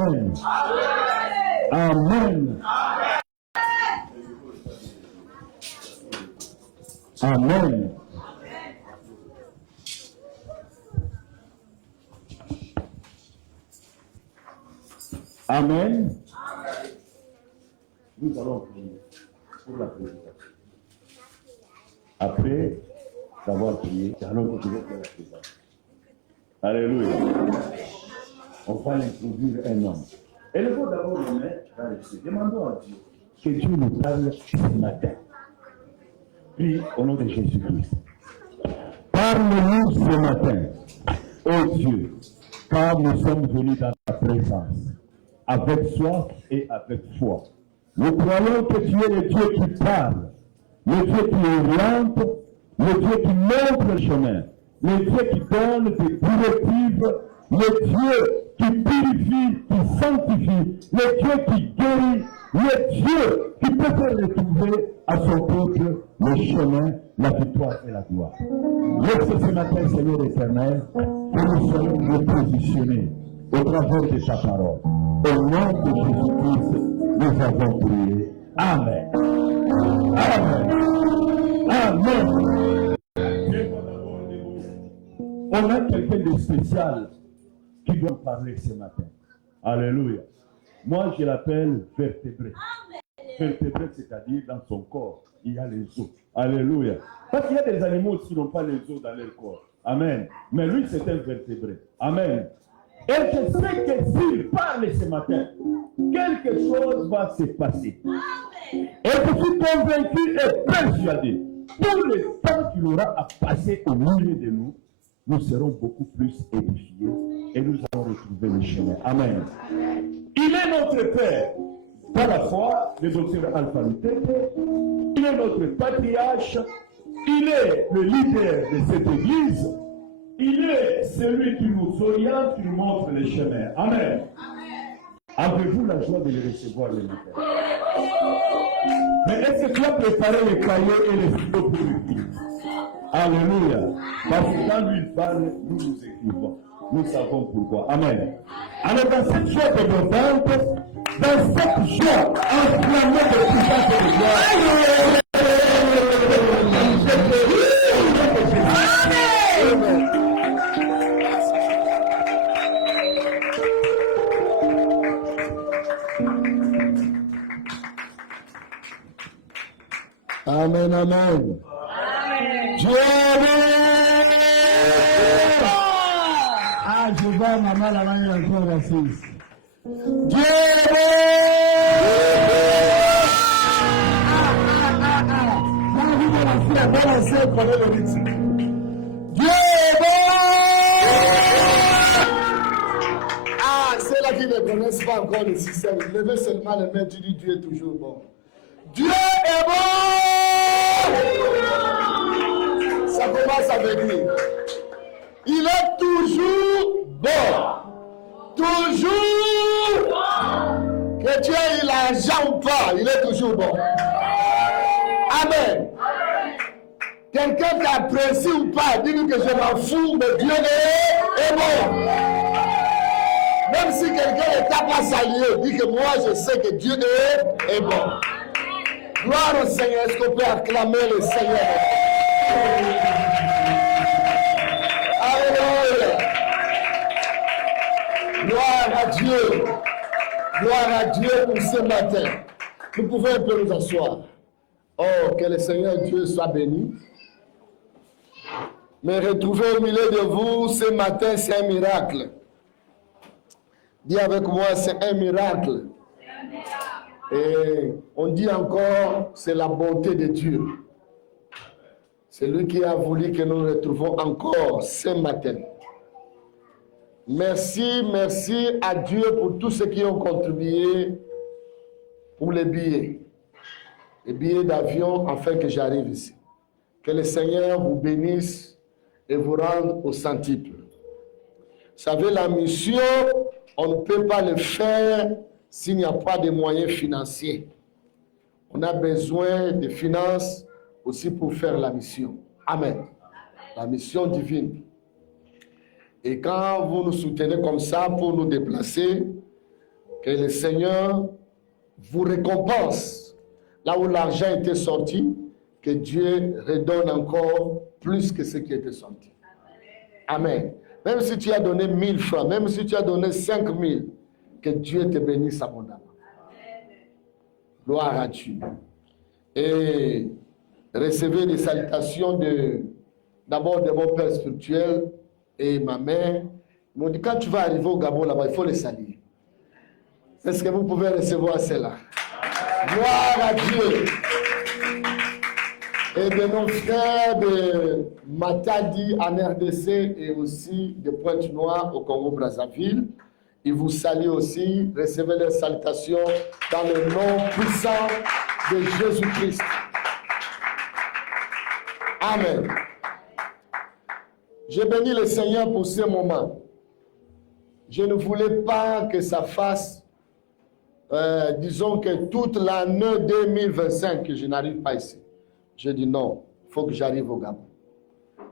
Amen. Amen. Amen. Amen. Nous allons prier pour la prédication. Après avoir prié, nous allons continuer pour la prédication. Alléluia. On va introduire un homme. Élevons d'abord nos mains dans les cieux. Demandons à Dieu que Dieu nous parle ce matin. Puis, au nom de Jésus-Christ, parle-nous ce matin, ô Dieu, car nous sommes venus dans ta présence, avec soif et avec foi. Nous croyons que tu es le Dieu qui parle, le Dieu qui oriente, le Dieu qui montre le chemin, le Dieu qui donne des directives, le Dieu qui purifie, qui sanctifie, le Dieu qui guérit, le Dieu qui peut faire retrouver à son peuple le chemin, la victoire et la gloire. Laisse ce matin, Seigneur éternel, que nous soyons repositionnés au travers de ta parole. Au nom de Jésus-Christ, nous avons prié. Amen. Amen. Amen. On a quelqu'un de spécial qui doit parler ce matin. Alléluia. Moi, je l'appelle vertébré. Vertébré, c'est-à-dire dans son corps, il y a les os. Alléluia. Parce qu'il y a des animaux qui n'ont pas les os dans leur corps. Amen. Mais lui, c'est un vertébré. Amen. Et je sais que s'il parle ce matin, quelque chose va se passer. Et je suis convaincu et persuadé, tout le temps qu'il aura à passer au milieu de nous, nous serons beaucoup plus édifiés et nous allons retrouver le chemin. Amen. Il est notre Père. Par la foi, le docteur Alpha Lutete, il est notre patriarche, il est le leader de cette église, il est celui qui nous oriente, qui nous montre le chemin. Amen. Avez-vous la joie de le recevoir le matin? Mais est-ce que tu as préparé les cahiers et les stylos pour l'écrire? Alléluia. Parce que quand lui il parle, nous nous écrivons. Nous savons pourquoi. Amen. Alors dans cette joie débordante, dans cette joie enflammée de puissance et de gloire, Amen, amen. Dieu Ah, je vois maman la main encore assise. Dieu J'ai envie de la fille à balancer pour le rythme. Dieu Ah, ceux-là qui ne connaissent pas encore le système, levez seulement les mains, tu dis Dieu est toujours bon. Dieu est bon! Ça commence avec lui. Il est toujours bon. Toujours. Que tu aies l'argent ou pas, il est toujours bon. Amen. Quelqu'un t'apprécie ou pas, dis-lui que je m'en fous, mais Dieu est bon. Même si quelqu'un ne t'a pas salué, dis que moi je sais que Dieu est bon. Gloire au Seigneur. Est-ce qu'on peut acclamer le Seigneur? Alléluia. Gloire à Dieu. Gloire à Dieu pour ce matin. Nous pouvons un peu nous asseoir. Oh, que le Seigneur Dieu soit béni. Me retrouver au milieu de vous ce matin, c'est un miracle. Dis avec moi, c'est un miracle. Et on dit encore, c'est la bonté de Dieu. C'est lui qui a voulu que nous nous retrouvons encore ce matin. Merci, merci à Dieu pour tous ceux qui ont contribué pour les billets d'avion afin que j'arrive ici. Que le Seigneur vous bénisse et vous rende au centuple. Vous savez, la mission, on ne peut pas le faire s'il n'y a pas de moyens financiers. On a besoin de finances aussi pour faire la mission. Amen. La mission divine. Et quand vous nous soutenez comme ça pour nous déplacer, Que le Seigneur vous récompense là où l'argent était sorti, que Dieu redonne encore plus que ce qui était sorti. Amen. Même si tu as donné 1000 francs, même si tu as donné 5000, que Dieu te bénisse abondamment. Gloire à Dieu. Et recevez les salutations d'abord de mon père spirituel et ma mère. Ils m'ont dit, quand tu vas arriver au Gabon là-bas, il faut les saluer. Est-ce que vous pouvez recevoir cela? Gloire à Dieu. Et de nos frères de Matadi en RDC et aussi de Pointe-Noire au Congo-Brazzaville, ils vous saluent aussi. Recevez leurs salutations dans le nom puissant de Jésus-Christ. Amen. Je bénis le Seigneur pour ce moment. Je ne voulais pas que ça fasse, disons que toute l'année 2025 que je n'arrive pas ici. J'ai dit non, il faut que j'arrive au Gabon. Il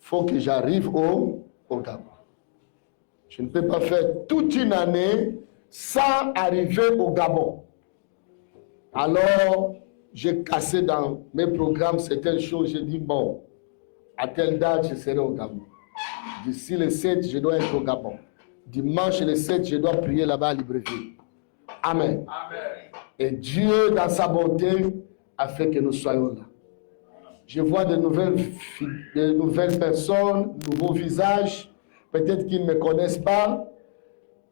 faut que j'arrive au Gabon. Je ne peux pas faire toute une année sans arriver au Gabon. Alors, j'ai cassé dans mes programmes certaines choses. J'ai dit, bon, à telle date, je serai au Gabon. D'ici le 7, je dois être au Gabon. Dimanche le 7, je dois prier là-bas à Libreville. Amen. Amen. Et Dieu, dans sa bonté, a fait que nous soyons là. Je vois de nouvelles personnes, nouveaux visages. Peut-être qu'ils ne me connaissent pas,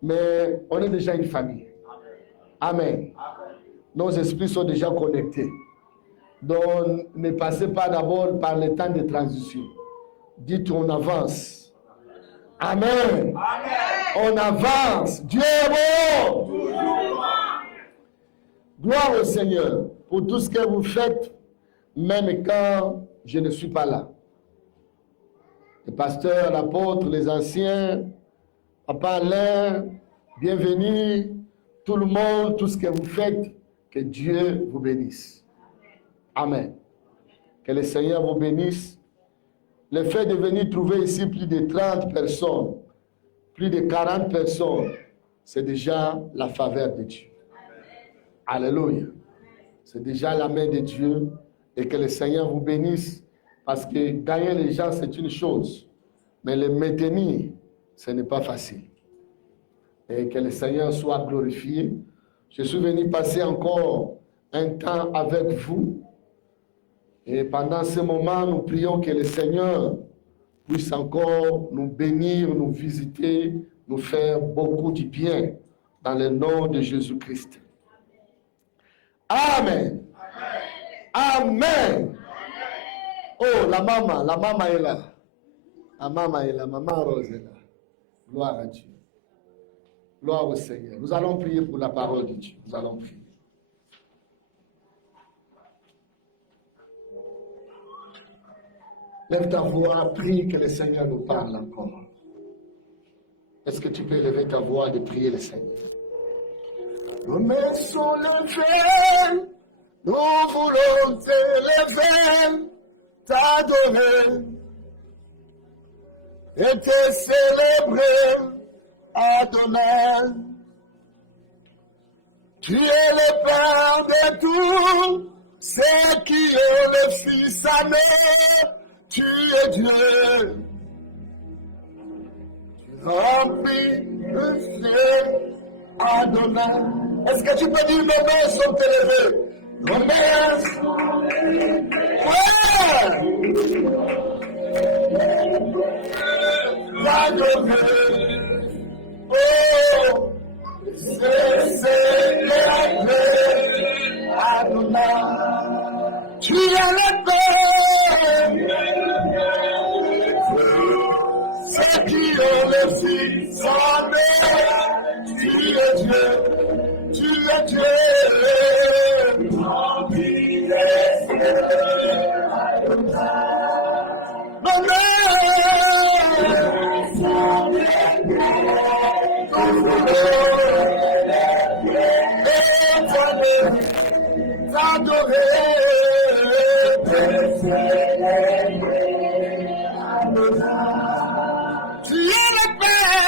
mais on est déjà une famille. Amen. Nos esprits sont déjà connectés. Donc, ne passez pas d'abord par le temps de transition. Dites, on avance. Amen. Amen. On avance. Dieu est bon. Gloire au Seigneur pour tout ce que vous faites, même quand je ne suis pas là. Les pasteurs, l'apôtre, les anciens, Papa Alain, bienvenue, tout le monde, tout ce que vous faites, que Dieu vous bénisse. Amen. Que le Seigneur vous bénisse. Le fait de venir trouver ici plus de 30 personnes, plus de 40 personnes, c'est déjà la faveur de Dieu. Alléluia. C'est déjà la main de Dieu et que le Seigneur vous bénisse parce que gagner les gens, c'est une chose, mais les maintenir, ce n'est pas facile. Et que le Seigneur soit glorifié. Je suis venu passer encore un temps avec vous et pendant ce moment, nous prions que le Seigneur puisse encore nous bénir, nous visiter, nous faire beaucoup de bien dans le nom de Jésus-Christ. Amen. Amen. Amen. Oh, la maman est là. La maman est là, maman Rose est là. Gloire à Dieu. Gloire au Seigneur. Nous allons prier pour la parole de Dieu. Nous allons prier. Lève ta voix, prie que le Seigneur nous parle encore. Est-ce que tu peux lever ta voix et prier le Seigneur? Nos mains sont levées, nous voulons t'élever, t'adorer et te célébrer, Adonai. Tu es le Père de tous ceux qui ont le Fils aimé, tu es Dieu. Tu remplis le ciel, Adonai. Est-ce que tu peux dire nos mains sont élevées? Nos mains sont élevées. Ouais! Adonai. Oh! C'est Adonai. Tu es le Père. Ceux qui ont le Fils aimé, tu es Dieu. Tu es Dieu. Tu es le Père.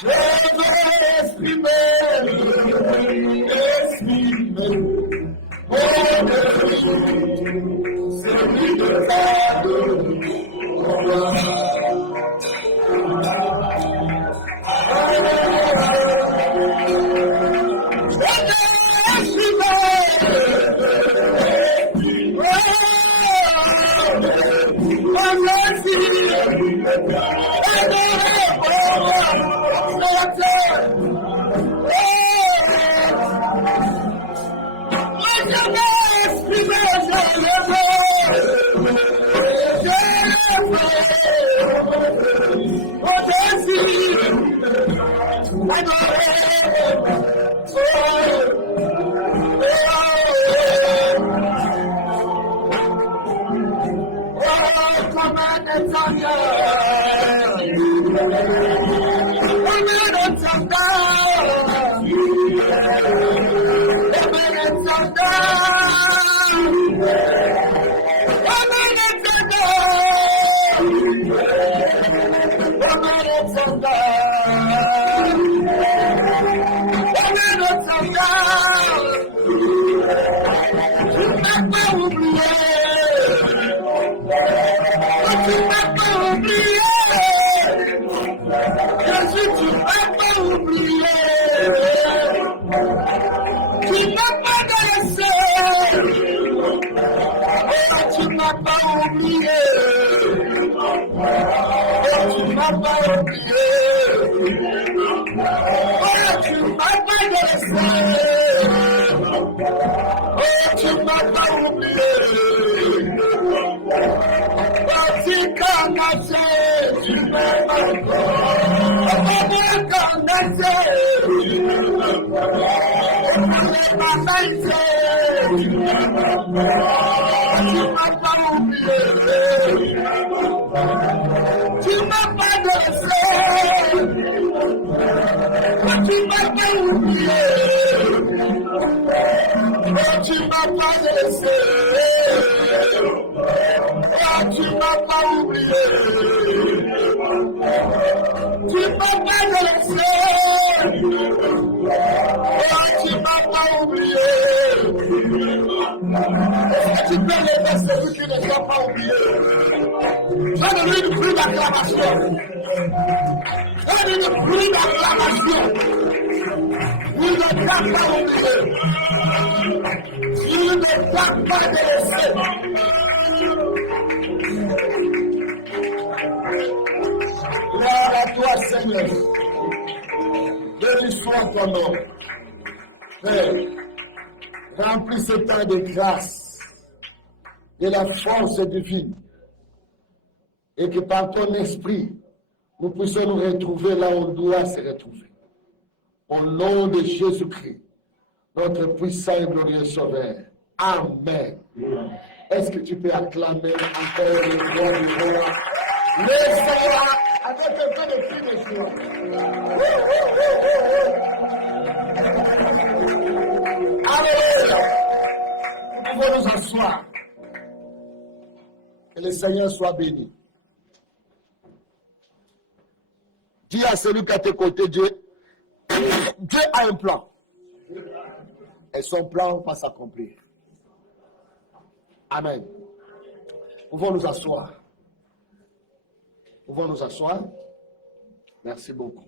Je veux exprimer celui de ta gloire. Gloire à toi, Seigneur. Béni soit ton nom. Père, remplis ce temps de grâce, de la force divine, et que par ton esprit, nous puissions nous retrouver là où on doit se retrouver. Au nom de Jésus-Christ, notre puissant et glorieux Sauveur. Amen. Est-ce que tu peux acclamer encore le nom du roi? Le Seigneur, avec un peu de cri de joie. Alléluia. Nous pouvons nous asseoir. Que le Seigneur soit béni. Dis à celui qui est à tes côtés, Dieu a un plan. Et son plan va s'accomplir. Amen. Nous pouvons nous asseoir. Nous pouvons nous asseoir. Merci beaucoup.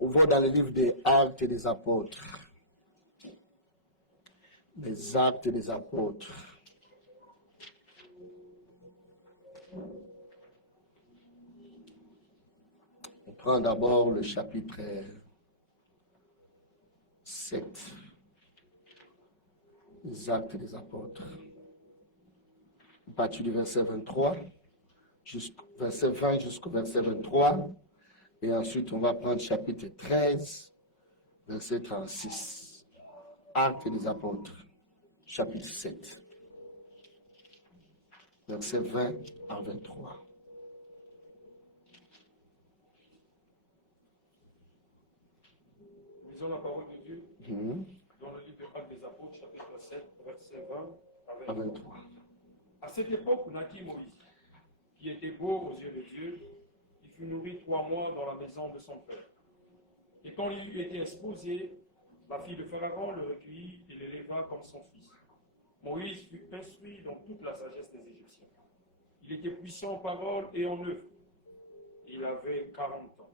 Ouvrons dans le livre des Actes des Apôtres. Les Actes des Apôtres. On prend d'abord le chapitre 7. Les Actes des Apôtres. À partir du verset 23, verset 20 jusqu'au verset 23. Et ensuite, on va prendre chapitre 13, verset 36. Actes des Apôtres, chapitre 7. Verset 20 à 23. Lisons la parole de Dieu dans le livre de Actes des Apôtres, chapitre 7, verset 20 à 23. À cette époque naquit Moïse, qui était beau aux yeux de Dieu fut nourri 3 mois dans la maison de son père. Et quand il lui était exposé, la fille de Pharaon le recueillit et l'éleva comme son fils. Moïse fut instruit dans toute la sagesse des Égyptiens. Il était puissant en parole et en œuvre. Il avait 40 ans.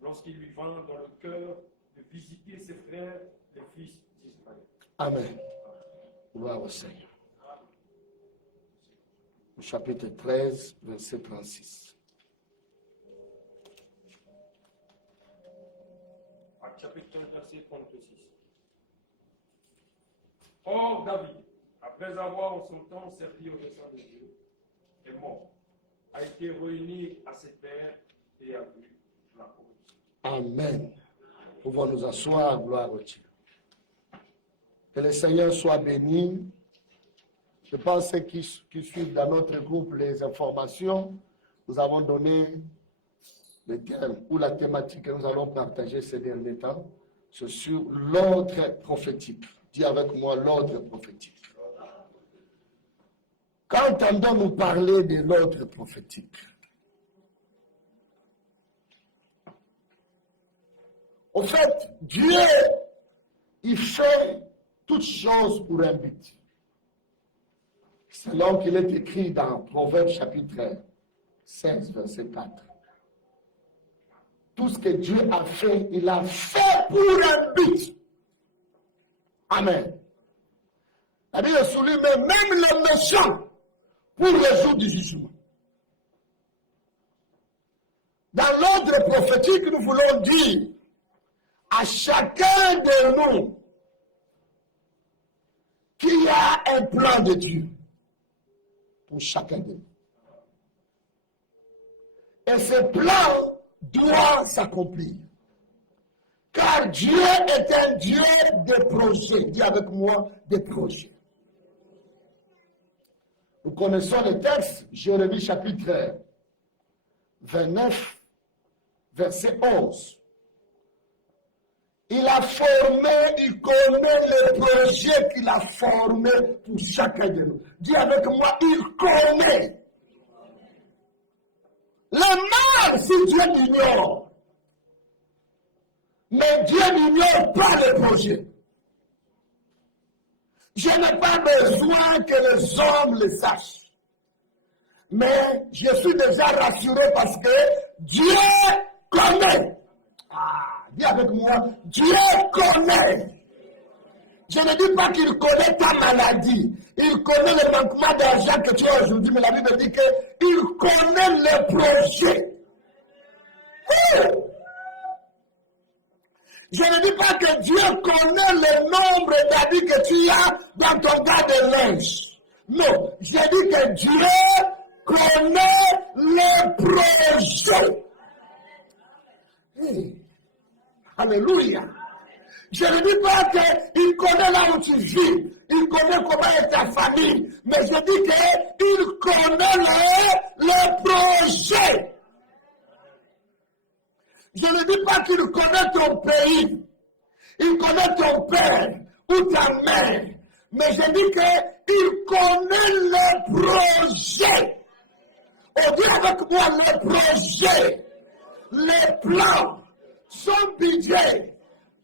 Lorsqu'il lui vint dans le cœur de visiter ses frères, les fils d'Israël. Amen. Gloire au Seigneur. Au chapitre 13, verset 36. Chapitre 15, verset 36. Or, David, après avoir en son temps servi au dessein de Dieu, est mort, a été réuni à ses pères et a vu la corruption. Amen. Pouvons nous asseoir, gloire au Dieu. Que le Seigneur soit béni. Je pense qu'ils suivent dans notre groupe les informations. Nous avons donné le thème ou la thématique que nous allons partager ces derniers temps. C'est sur l'ordre prophétique. Dis avec moi l'ordre prophétique. Quand entendons-nous parler de l'ordre prophétique? Au fait, Dieu, il fait toutes choses pour un but. Selon qu'il est écrit dans Proverbes chapitre 16, verset 4. Tout ce que Dieu a fait, il a fait pour un but. Amen. La Bible souligne même les méchants pour le jour du jugement. Dans l'ordre prophétique, nous voulons dire à chacun de nous qu'il y a un plan de Dieu pour chacun de nous. Et ce plan doit s'accomplir. Car Dieu est un Dieu de projets. Dis avec moi, des projets. Nous connaissons le texte, Jérémie chapitre 29, verset 11. Il a formé, il connaît les projets qu'il a formés pour chacun de nous. Dis avec moi, il connaît. Le mal, si Dieu l'ignore. Mais Dieu n'ignore pas les projets. Je n'ai pas besoin que les hommes le sachent. Mais je suis déjà rassuré parce que Dieu connaît. Dis avec moi, Dieu connaît. Je ne dis pas qu'il connaît ta maladie. Il connaît le manquement d'argent que tu as aujourd'hui. Mais la Bible dit qu'il connaît les projets. Je ne dis pas que Dieu connaît le nombre d'habits que tu as dans ton gars de linge. Non, je dis que Dieu connaît les projets. Alléluia. Je ne dis pas qu'il connaît là où tu vis, il connaît comment est ta famille, mais je dis qu'il connaît les projets. Je ne dis pas qu'il connaît ton pays, il connaît ton père ou ta mère, mais je dis qu'il connaît les projets. On dit avec moi les projets, les plans, son budget,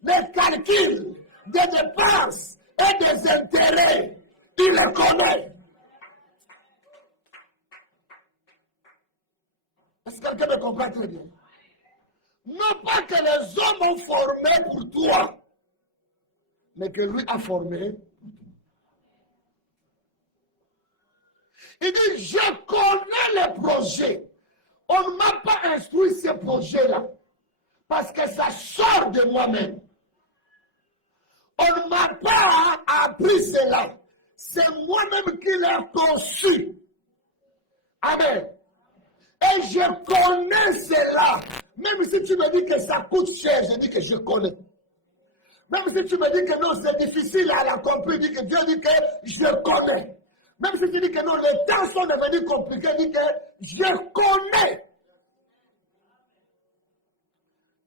les calculs, des dépenses et des intérêts, il les connaît. Est-ce que quelqu'un me comprend très bien? Non pas que les hommes ont formé pour toi, mais que lui a formé. Il dit, je connais les projets. On ne m'a pas instruit ces projets-là, parce que ça sort de moi-même. On ne m'a pas appris cela. C'est moi-même qui l'ai conçu. Amen. Et je connais cela. Même si tu me dis que ça coûte cher, je dis que je connais. Même si tu me dis que non, c'est difficile à l'accomplir, je dis que Dieu dit que je connais. Même si tu dis que non, les temps sont devenus compliqués, je dis que je connais.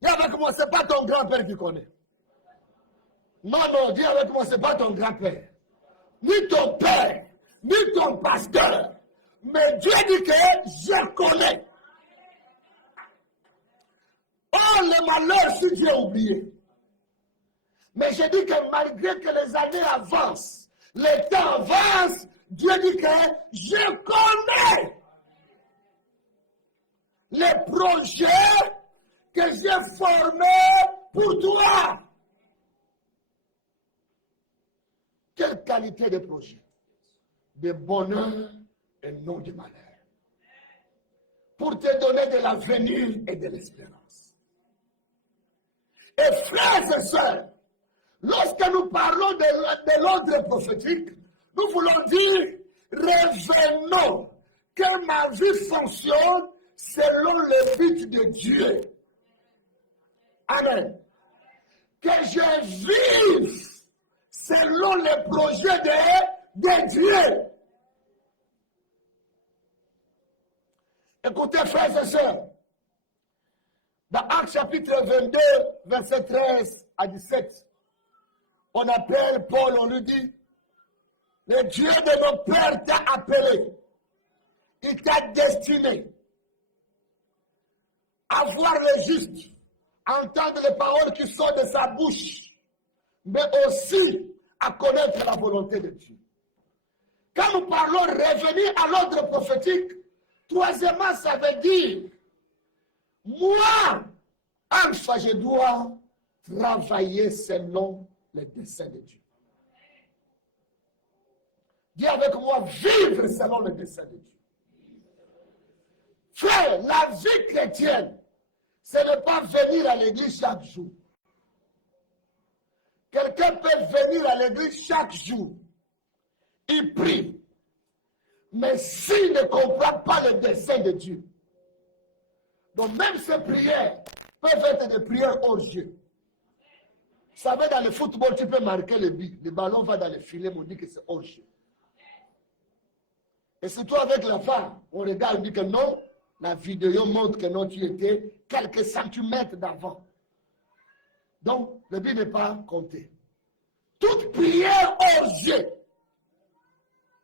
Dis avec moi, ce n'est pas ton grand-père qui connaît. Non, dis avec moi, ce n'est pas ton grand-père. Ni ton père, ni ton pasteur. Mais Dieu dit que je connais. sont les malheurs si Dieu a oublié. Mais je dis que malgré que les années avancent, le temps avance, Dieu dit que je connais les projets que j'ai formés pour toi. Quelle qualité de projet? De bonheur et non de malheur. Pour te donner de l'avenir et de l'espérance. Et frères et sœurs, lorsque nous parlons de l'ordre prophétique, nous voulons dire, revenons, que ma vie fonctionne selon le but de Dieu. Amen. Que je vive selon les projets de Dieu. Écoutez, frères et sœurs, dans Actes chapitre 22, verset 13 à 17, on appelle Paul, on lui dit, le Dieu de nos pères t'a appelé, il t'a destiné à voir le juste, entendre les paroles qui sortent de sa bouche, mais aussi à connaître la volonté de Dieu. Quand nous parlons revenir à l'ordre prophétique, troisièmement, ça veut dire, moi, Alpha, je dois travailler selon les desseins de Dieu. Dis avec moi, vivre selon les desseins de Dieu. Frère, la vie chrétienne, ce n'est pas venir à l'église chaque jour. Quelqu'un peut venir à l'église chaque jour. Il prie. Mais s'il ne comprend pas le dessein de Dieu, donc même ces prières peuvent être des prières hors jeu. Vous savez, dans le football, tu peux marquer le but. Le ballon va dans le filet, on dit que c'est hors jeu. Et surtout avec la femme, on regarde, on dit que non, la vidéo montre que non, tu étais quelques centimètres d'avant. Donc, le but n'est pas compté. Toute prière hors jeu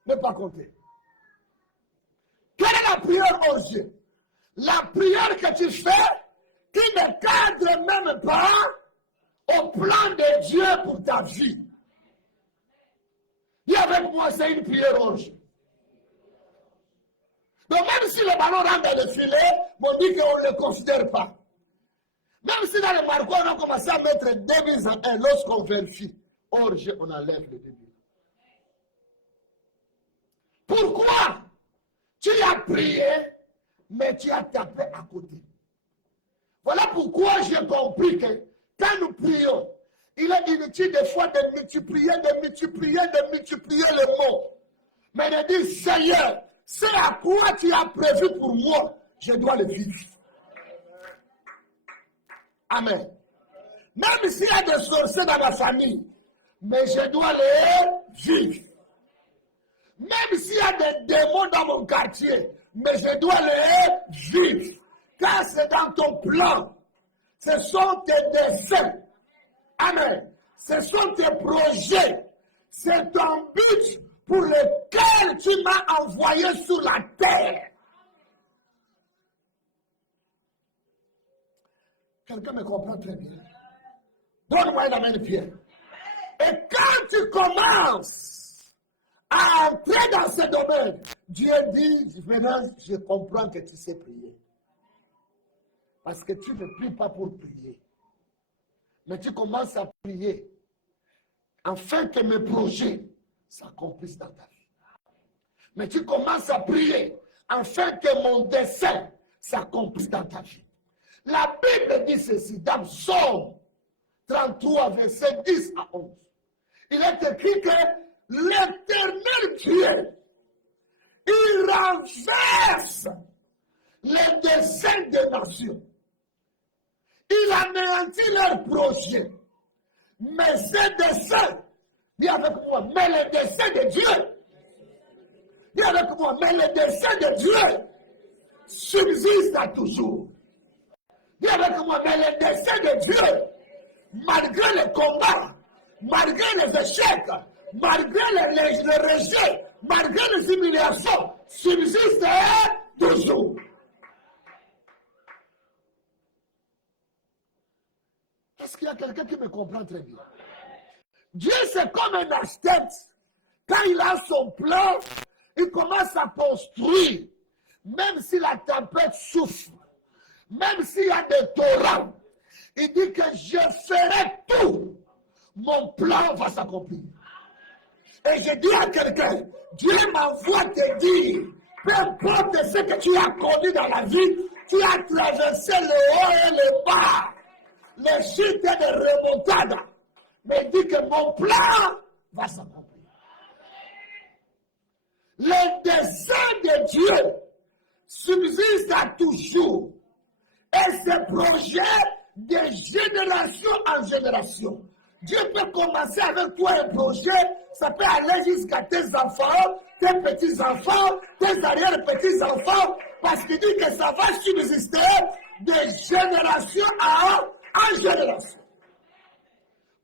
n'est pas comptée. Quelle est la prière hors jeu? La prière que tu fais qui ne cadre même pas au plan de Dieu pour ta vie. Dis avec moi, c'est une prière hors jeu. Donc même si le ballon rentre dans le filet, on dit qu'on ne le considère pas. Même si dans le marquage, on a commencé à mettre 2 buts en 1 lorsqu'on vérifie. Hors jeu, on enlève le début. Pourquoi? Tu as prié, mais tu as tapé à côté. Voilà pourquoi j'ai compris que quand nous prions, il est inutile des fois de multiplier les mots. Mais de dire, Seigneur, c'est à quoi tu as prévu pour moi, je dois le vivre. Amen. Même s'il y a des sorciers dans ma famille, mais je dois les vivre. Même s'il y a des démons dans mon quartier, mais je dois les vivre. Car c'est dans ton plan. Ce sont tes desseins. Amen. Ce sont tes projets. C'est ton but pour lequel tu m'as envoyé sur la terre. Quelqu'un me comprend très bien. Donne-moi la main de Pierre. Et quand tu commences à entrer dans ce domaine, Dieu dit, maintenant je comprends que tu sais prier. Parce que tu ne pries pas pour prier. Mais tu commences à prier afin que mes projets s'accomplissent dans ta vie. Mais tu commences à prier afin que mon dessein s'accomplisse dans ta vie. La Bible dit ceci dans Psaume 33, verset 10 à 11. Il est écrit que l'Éternel Dieu, il renverse les desseins des nations. Il anéantit leurs projets. Mais ces desseins, dis avec moi, mais les desseins de Dieu, dis avec moi, mais les desseins de Dieu subsistent à toujours. Dis avec moi, mais les desseins de Dieu, malgré les combats, malgré les échecs, malgré les rejets, malgré les humiliations, subsistent toujours. Est-ce qu'il y a quelqu'un qui me comprend très bien? Dieu, c'est comme un architecte. Quand il a son plan, il commence à construire. Même si la tempête souffle, même s'il y a des torrents, il dit que je ferai tout. Mon plan va s'accomplir. Et je dis à quelqu'un, Dieu m'envoie te dire, peu importe ce que tu as connu dans la vie, tu as traversé le haut et le bas, les chutes et les remontades. Mais il dit que mon plan va s'accomplir. Le dessein de Dieu subsiste à toujours. Et ce projet de génération en génération. Dieu peut commencer avec toi un projet, ça peut aller jusqu'à tes enfants, tes petits-enfants, tes arrière-petits-enfants, parce qu'il dit que ça va subsister de génération en génération.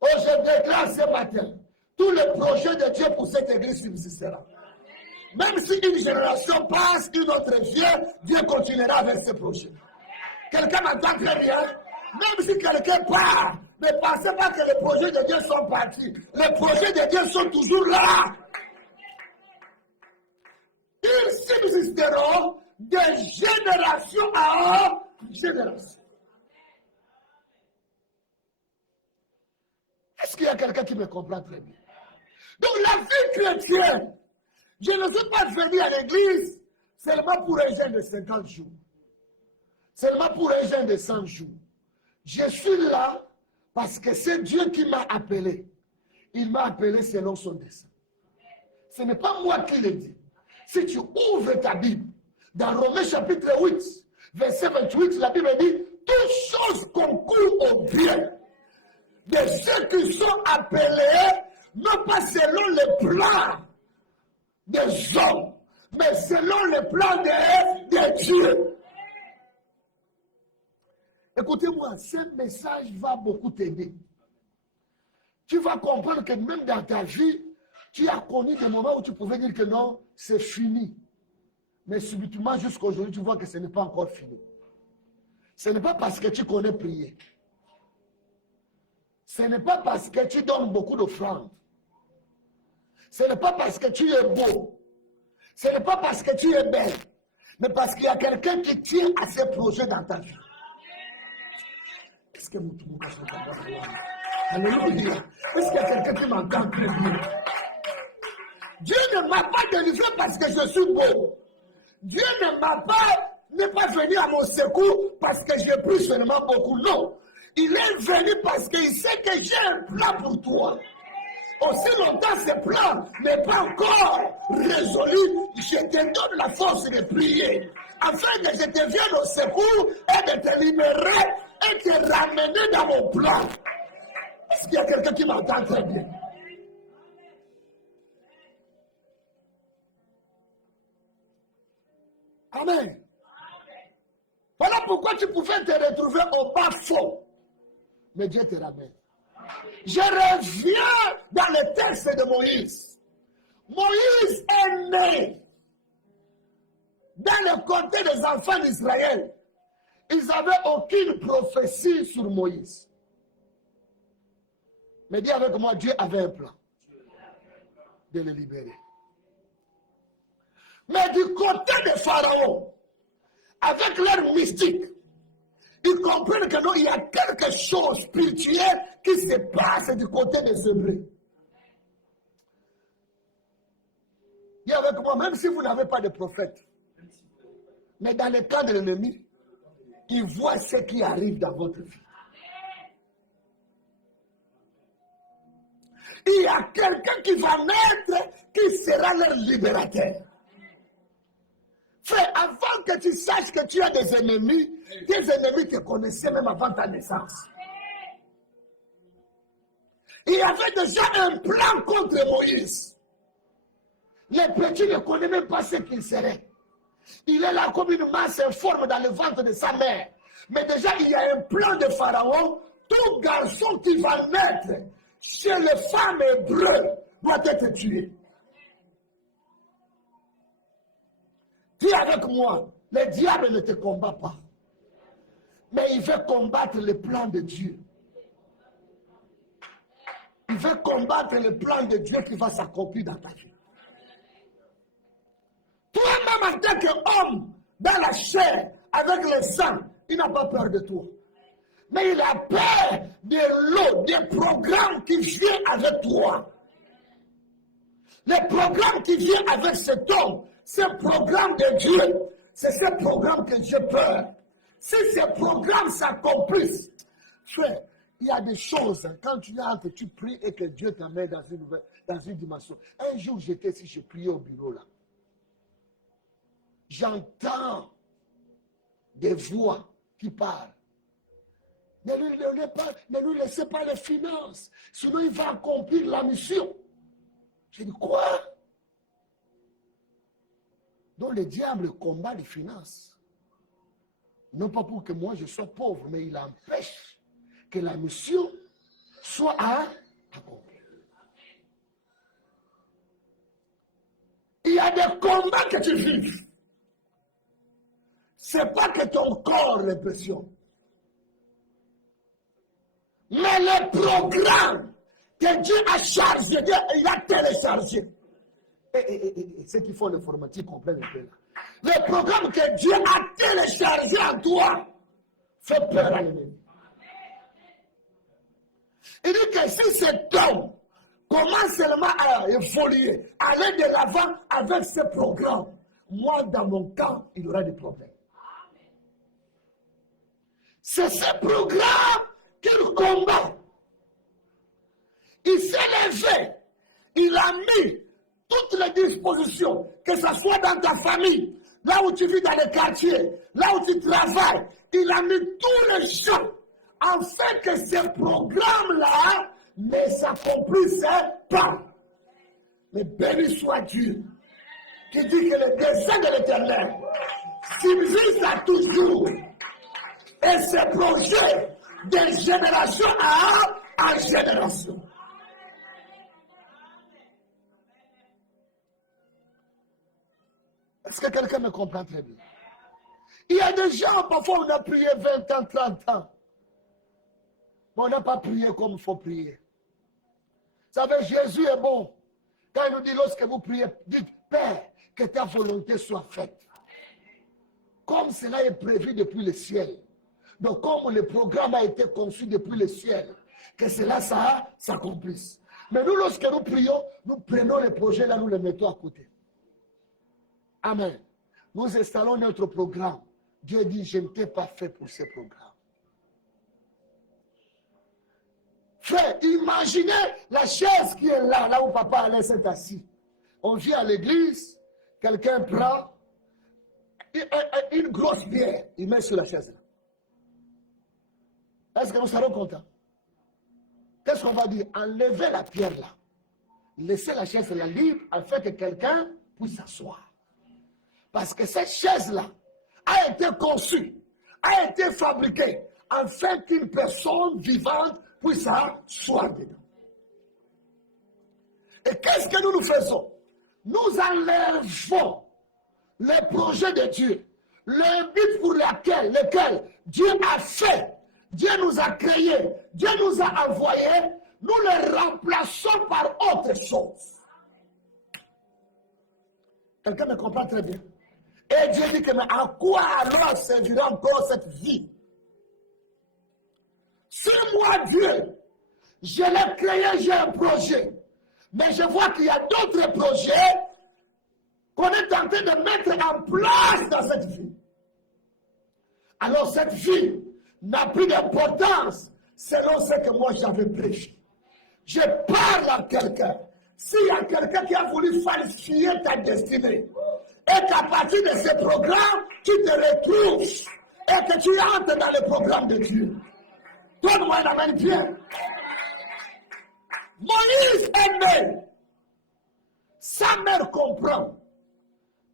Oh, je déclare ce matin, tout le projet de Dieu pour cette église subsistera. Même si une génération passe, une autre vient, Dieu continuera avec ce projet. Quelqu'un m'entend très bien? Même si quelqu'un part, ne pensez pas que les projets de Dieu sont partis. Les projets de Dieu sont toujours là. Ils subsisteront de génération en génération. Est-ce qu'il y a quelqu'un qui me comprend très bien? Donc la vie chrétienne, je ne suis pas venu à l'église seulement pour un jeûne de 50 jours. Seulement pour un jeûne de 100 jours. Je suis là parce que c'est Dieu qui m'a appelé. Il m'a appelé selon son dessein. Ce n'est pas moi qui le dis. Si tu ouvres ta Bible, dans Romains chapitre 8, verset 28, la Bible dit, toutes choses concourent au bien de ceux qui sont appelés, non pas selon le plan des hommes, mais selon le plan de Dieu. Écoutez-moi, ce message va beaucoup t'aider. Tu vas comprendre que même dans ta vie, tu as connu des moments où tu pouvais dire que non, c'est fini. Mais subitement, jusqu'à aujourd'hui, tu vois que ce n'est pas encore fini. Ce n'est pas parce que tu connais prier. Ce n'est pas parce que tu donnes beaucoup d'offrandes. Ce n'est pas parce que tu es beau. Ce n'est pas parce que tu es belle. Mais parce qu'il y a quelqu'un qui tient à ces projets dans ta vie. Est-ce que vous Alléluia. Est-ce qu'il y a quelqu'un qui m'entend très bien? Dieu ne m'a pas délivré parce que je suis beau. Dieu n'est pas venu à mon secours parce que j'ai pris seulement beaucoup. Non. Il est venu parce qu'il sait que j'ai un plan pour toi. Aussi longtemps ce plan n'est pas encore résolu, je te donne la force de prier, afin que je te vienne au secours et de te libérer et te ramener dans mon plan. Est-ce qu'il y a quelqu'un qui m'entend très bien? Amen. Voilà pourquoi tu pouvais te retrouver au bas fond. Mais Dieu te ramène. Je reviens dans le texte de Moïse. Moïse est né dans le côté des enfants d'Israël. Ils n'avaient aucune prophétie sur Moïse. Mais dis avec moi, Dieu avait un plan de le libérer. Mais du côté de Pharaon, avec leur mystique, ils comprennent que non, il y a quelque chose spirituel qui se passe du côté des Hébreux. Dis avec moi, même si vous n'avez pas de prophète, mais dans le cas de l'ennemi, il voit ce qui arrive dans votre vie. Il y a quelqu'un qui va naître, qui sera leur libérateur. Frère, avant que tu saches que tu as des ennemis te connaissaient même avant ta naissance. Il y avait déjà un plan contre Moïse. Les petits ne connaissent même pas ce qu'il serait. Il est là comme une masse informe dans le ventre de sa mère. Mais déjà, il y a un plan de Pharaon. Tout garçon qui va naître chez les femmes hébreues doit être tué. Dis avec moi, le diable ne te combat pas. Mais il veut combattre le plan de Dieu. Il veut combattre le plan de Dieu qui va s'accomplir dans ta vie. Toi-même en tant qu'homme, dans la chair, avec le sang, il n'a pas peur de toi. Mais il a peur de l'eau, des programmes qui viennent avec toi. Les programmes qui viennent avec cet homme, ce programme de Dieu, c'est ce programme que j'ai peur. Si ces programmes s'accomplissent, frère, il y a des choses, quand tu entres, tu pries et que Dieu t'amène dans une dimension. Un jour, j'étais ici, je priais au bureau là. J'entends des voix qui parlent. Ne lui laissez pas les finances, sinon il va accomplir la mission. J'ai dit, quoi? Donc le diable combat les finances. Non pas pour que moi je sois pauvre, mais il empêche que la mission soit accomplie. Il y a des combats que tu vis. Ce n'est pas que ton corps l'impressionne. Mais le programme que Dieu a chargé, il a téléchargé. Et ceux qui font l'informatique comprennent un peu là. Le programme que Dieu a téléchargé en toi fait peur à l'ennemi. Il dit que si cet homme commence seulement à évoluer, à aller de l'avant avec ce programme, moi dans mon camp, il y aura des problèmes. C'est ce programme qu'il combat. Il s'est levé, il a mis toutes les dispositions, que ce soit dans ta famille, là où tu vis dans les quartiers, là où tu travailles, il a mis tous les gens afin que ce programme-là ne s'accomplisse pas. Mais béni soit Dieu, qui dit que le dessein de l'Éternel subsiste à toujours. Et ce projet de génération en génération. Est-ce que quelqu'un me comprend très bien? Il y a des gens, parfois on a prié 20 ans, 30 ans. Mais on n'a pas prié comme il faut prier. Vous savez, Jésus est bon. Quand il nous dit, lorsque vous priez, dites, Père, que ta volonté soit faite. Comme cela est prévu depuis le ciel. Donc, comme le programme a été conçu depuis le ciel, que cela s'accomplisse. Mais nous, lorsque nous prions, nous prenons les projets là, nous les mettons à côté. Amen. Nous installons notre programme. Dieu dit, je ne t'ai pas fait pour ce programme. Frère, imaginez la chaise qui est là, là où papa allait s'être assis. On vient à l'église, quelqu'un prend une grosse pierre, il met sur la chaise là. Est-ce que nous serons contents? Qu'est-ce qu'on va dire? Enlevez la pierre là. Laissez la chaise là libre afin que quelqu'un puisse s'asseoir. Parce que cette chaise-là a été conçue, a été fabriquée afin qu'une personne vivante puisse s'asseoir dedans. Et qu'est-ce que nous faisons? Nous enlevons le projet de Dieu, le but pour lequel Dieu a fait. Dieu nous a créés, Dieu nous a envoyés, nous les remplaçons par autre chose. Quelqu'un me comprend très bien. Et Dieu dit que mais à quoi alors servira encore cette vie? Si moi, Dieu, je l'ai créé, j'ai un projet, mais je vois qu'il y a d'autres projets qu'on est en train de mettre en place dans cette vie. Alors cette vie n'a plus d'importance selon ce que moi j'avais prévu. Je parle à quelqu'un. S'il y a quelqu'un qui a voulu falsifier ta destinée, et qu'à partir de ce programme, tu te retrouves et que tu entres dans le programme de Dieu. Donne-moi un amen bien. Moïse est né. Sa mère comprend.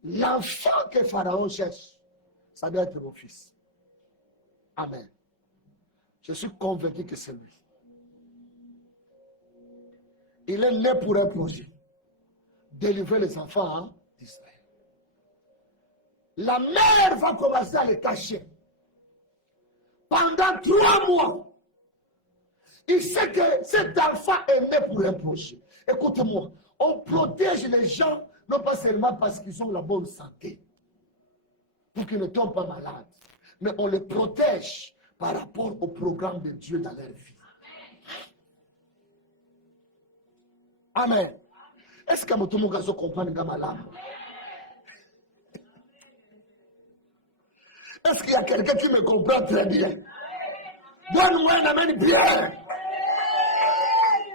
L'enfant que Pharaon cherche, ça doit être mon fils. Amen. Je suis convaincu que c'est lui. Il est né pour un projet. Délivrer les enfants d'Israël. La mère va commencer à les cacher. Pendant 3 mois, Il sait que cet enfant est né pour un projet. Écoutez-moi, on protège les gens, non pas seulement parce qu'ils ont la bonne santé, pour qu'ils ne tombent pas malades, mais on les protège par rapport au programme de Dieu dans leur vie. Amen. Est-ce que tout le monde comprend le malade? Est-ce qu'il y a quelqu'un qui me comprend très bien? Donne-moi un amen bien.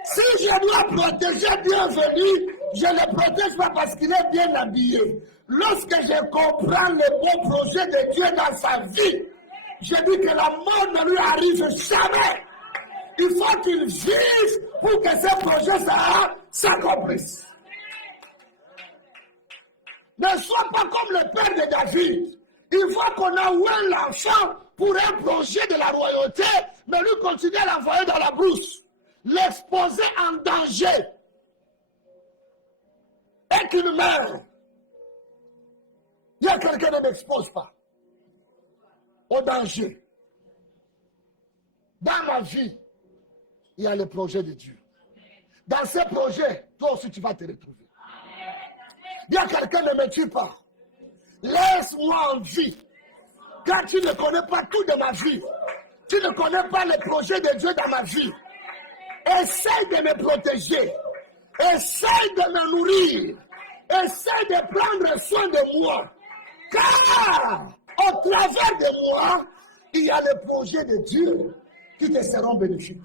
Si je dois protéger bienvenu, je ne le protège pas parce qu'il est bien habillé. Lorsque je comprends le bon projet de Dieu dans sa vie, je dis que la mort ne lui arrive jamais. Il faut qu'il vive pour que ce projet s'accomplisse. Ne sois pas comme le père de David. Il faut qu'on envoie l'enfant pour un projet de la royauté, mais lui continue à l'envoyer dans la brousse, l'exposer en danger. Et qu'il meurt. Il y a quelqu'un qui ne m'expose pas au danger. Dans ma vie, il y a le projet de Dieu. Dans ce projet, toi aussi tu vas te retrouver. Il y a quelqu'un qui ne me tue pas. Laisse-moi en vie. Car tu ne connais pas tout de ma vie. Tu ne connais pas le projet de Dieu dans ma vie. Essaye de me protéger. Essaye de me nourrir. Essaye de prendre soin de moi. Car au travers de moi, il y a le projet de Dieu qui te seront bénéfiques.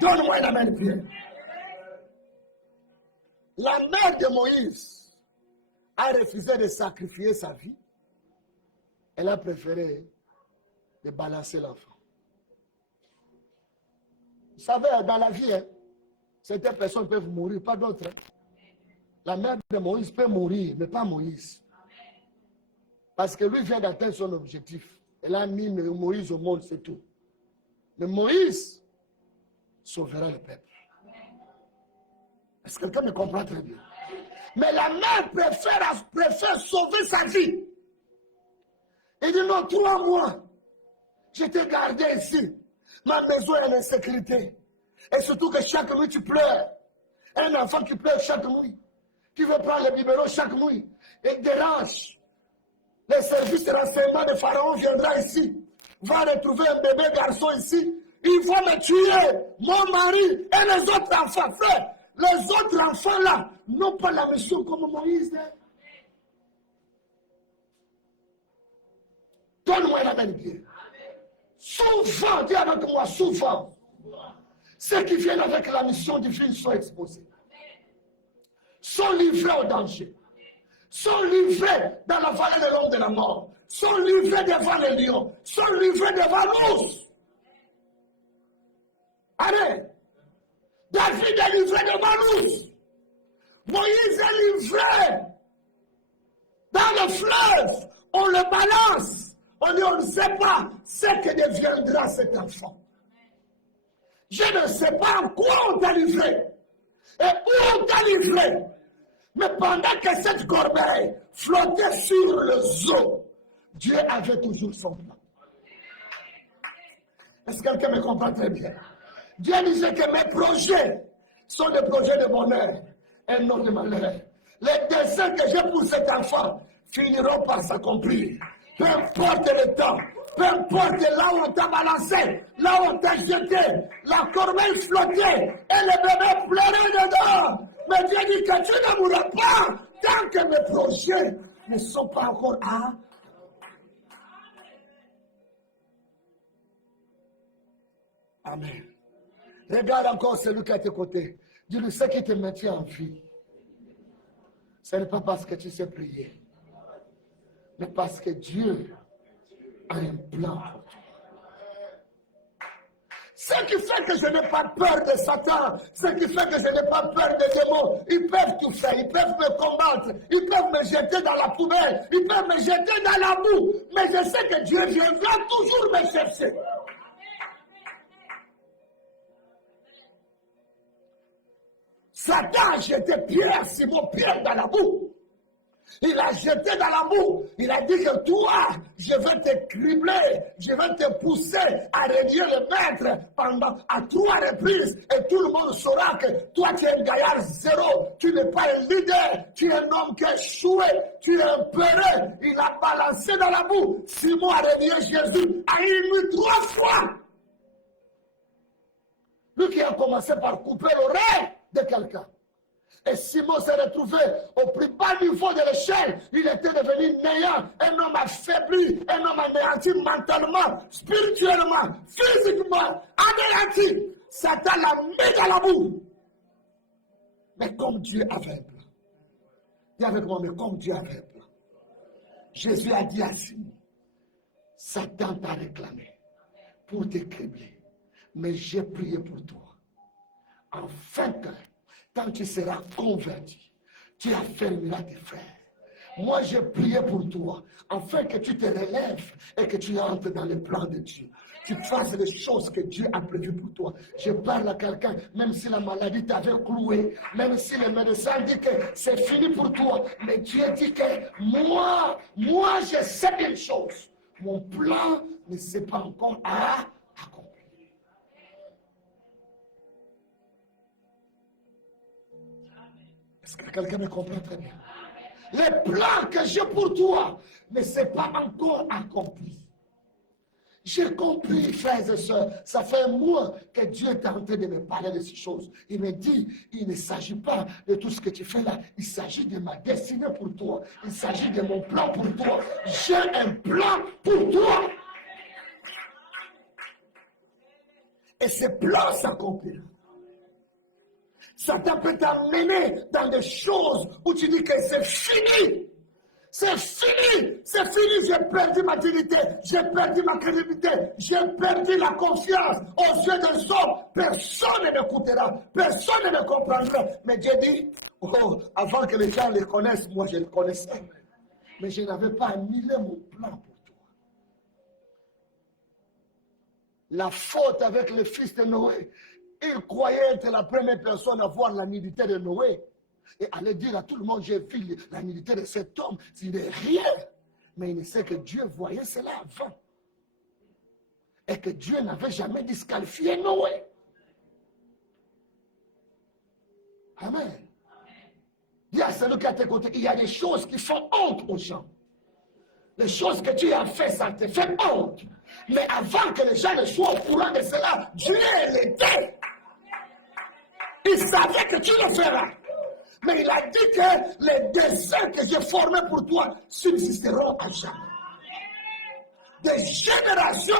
Donne-moi un amen bien. La mère de Moïse a refusé de sacrifier sa vie. Elle a préféré de balancer l'enfant. Vous savez, dans la vie, certaines personnes peuvent mourir, pas d'autres. La mère de Moïse peut mourir, mais pas Moïse. Parce que lui vient d'atteindre son objectif. Elle a mis Moïse au monde, c'est tout. Mais Moïse sauvera le peuple. Est-ce que quelqu'un me comprend très bien? Mais la mère préfère sauver sa vie. Il dit non, 3 mois, je t'ai gardé ici. Ma maison est en insécurité. Et surtout que chaque nuit tu pleures. Un enfant qui pleure chaque nuit. Qui veut prendre le biberon chaque nuit. Et dérange. Le service de renseignement de Pharaon viendra ici. Va retrouver un bébé garçon ici. Il va me tuer. Mon mari et les autres enfants. Frère, les autres enfants là n'ont pas la mission comme Moïse. Donne-moi la même bien. Souvent, dis avec moi, souvent, ceux qui viennent avec la mission divine sont exposés, sont livrés au danger, sont livrés dans la vallée de l'ombre de la mort, sont livrés devant les lions, sont livrés devant l'ours. Allez, David est livré devant l'ours. Moïse est livré dans le fleuve. On le balance. On dit, on ne sait pas ce que deviendra cet enfant. Je ne sais pas en quoi on t'a livré. Et où on t'a livré. Mais pendant que cette corbeille flottait sur les eaux, Dieu avait toujours son plan. Est-ce que quelqu'un me comprend très bien? Dieu disait que mes projets sont des projets de bonheur et non de malheur. Les desseins que j'ai pour cet enfant finiront par s'accomplir. Peu importe le temps, peu importe là où on t'a balancé, là où on t'a jeté, la corbeille flottait et le bébé pleurait dedans. Mais Dieu dit que tu ne mourras pas tant que mes projets ne sont pas encore à. Amen. Regarde encore celui qui est à tes côtés. Dis-lui, ce qui te maintient en vie, ce n'est pas parce que tu sais prier, mais parce que Dieu a un plan pour toi. Ce qui fait que je n'ai pas peur de Satan, ce qui fait que je n'ai pas peur des démons, ils peuvent tout faire, ils peuvent me combattre, ils peuvent me jeter dans la poubelle, ils peuvent me jeter dans la boue, mais je sais que Dieu viendra toujours me chercher. Satan a jeté Pierre, Simon Pierre dans la boue. Il a jeté dans la boue. Il a dit que toi, je vais te cribler, je vais te pousser à renier le maître pendant à 3 reprises. Et tout le monde saura que toi, tu es un gaillard zéro. Tu n'es pas un leader. Tu es un homme qui a échoué. Tu es un peureux. Il a balancé dans la boue. Simon a renié Jésus à une 3 fois. Lui qui a commencé par couper l'oreille de quelqu'un. Et Simon s'est retrouvé au plus bas niveau de l'échelle. Il était devenu néant, un homme affaibli, un homme anéanti mentalement, spirituellement, physiquement, anéanti. Satan l'a mis dans la boue. Mais comme Dieu avait un plan. Dis avec moi, mais comme Dieu avait un plan. Jésus a dit à Simon, Satan t'a réclamé pour te cribler. Mais j'ai prié pour toi. Afin que quand tu seras converti, tu affermiras tes frères. Moi, j'ai prié pour toi, afin que tu te relèves et que tu entres dans le plan de Dieu. Tu fasses les choses que Dieu a prévues pour toi. Je parle à quelqu'un, même si la maladie t'avait cloué, même si le médecin dit que c'est fini pour toi, mais Dieu dit que moi, je sais une chose. Mon plan ne s'est pas encore accompli. Est-ce que quelqu'un me comprend très bien? Les plans que j'ai pour toi ne sont pas encore accomplis. J'ai compris, frères et sœurs, ça fait un mois que Dieu est en train de me parler de ces choses. Il me dit, il ne s'agit pas de tout ce que tu fais là, il s'agit de ma destinée pour toi, il s'agit de mon plan pour toi. J'ai un plan pour toi. Et ce plan s'accomplit. Satan peut t'amener dans des choses où tu dis que c'est fini. C'est fini. C'est fini. J'ai perdu ma dignité. J'ai perdu ma crédibilité. J'ai perdu la confiance aux yeux des hommes. Personne ne m'écoutera. Personne ne me comprendra. Mais Dieu dit, oh, avant que les gens les connaissent, moi je les connaissais. Mais je n'avais pas annulé mon plan pour toi. La faute avec le fils de Noé. Il croyait être la première personne à voir la nudité de Noé. Et aller dire à tout le monde, j'ai vu la nudité de cet homme. Il n'est rien. Mais il sait que Dieu voyait cela avant. Et que Dieu n'avait jamais disqualifié Noé. Amen. Dis à celui qui est à tes côtés, il y a des choses qui font honte aux gens. Les choses que tu as fait, ça te fait honte. Mais avant que les gens ne soient au courant de cela, Dieu l'était. Il savait que tu le feras. Mais il a dit que les desseins que j'ai formés pour toi subsisteront à jamais. De génération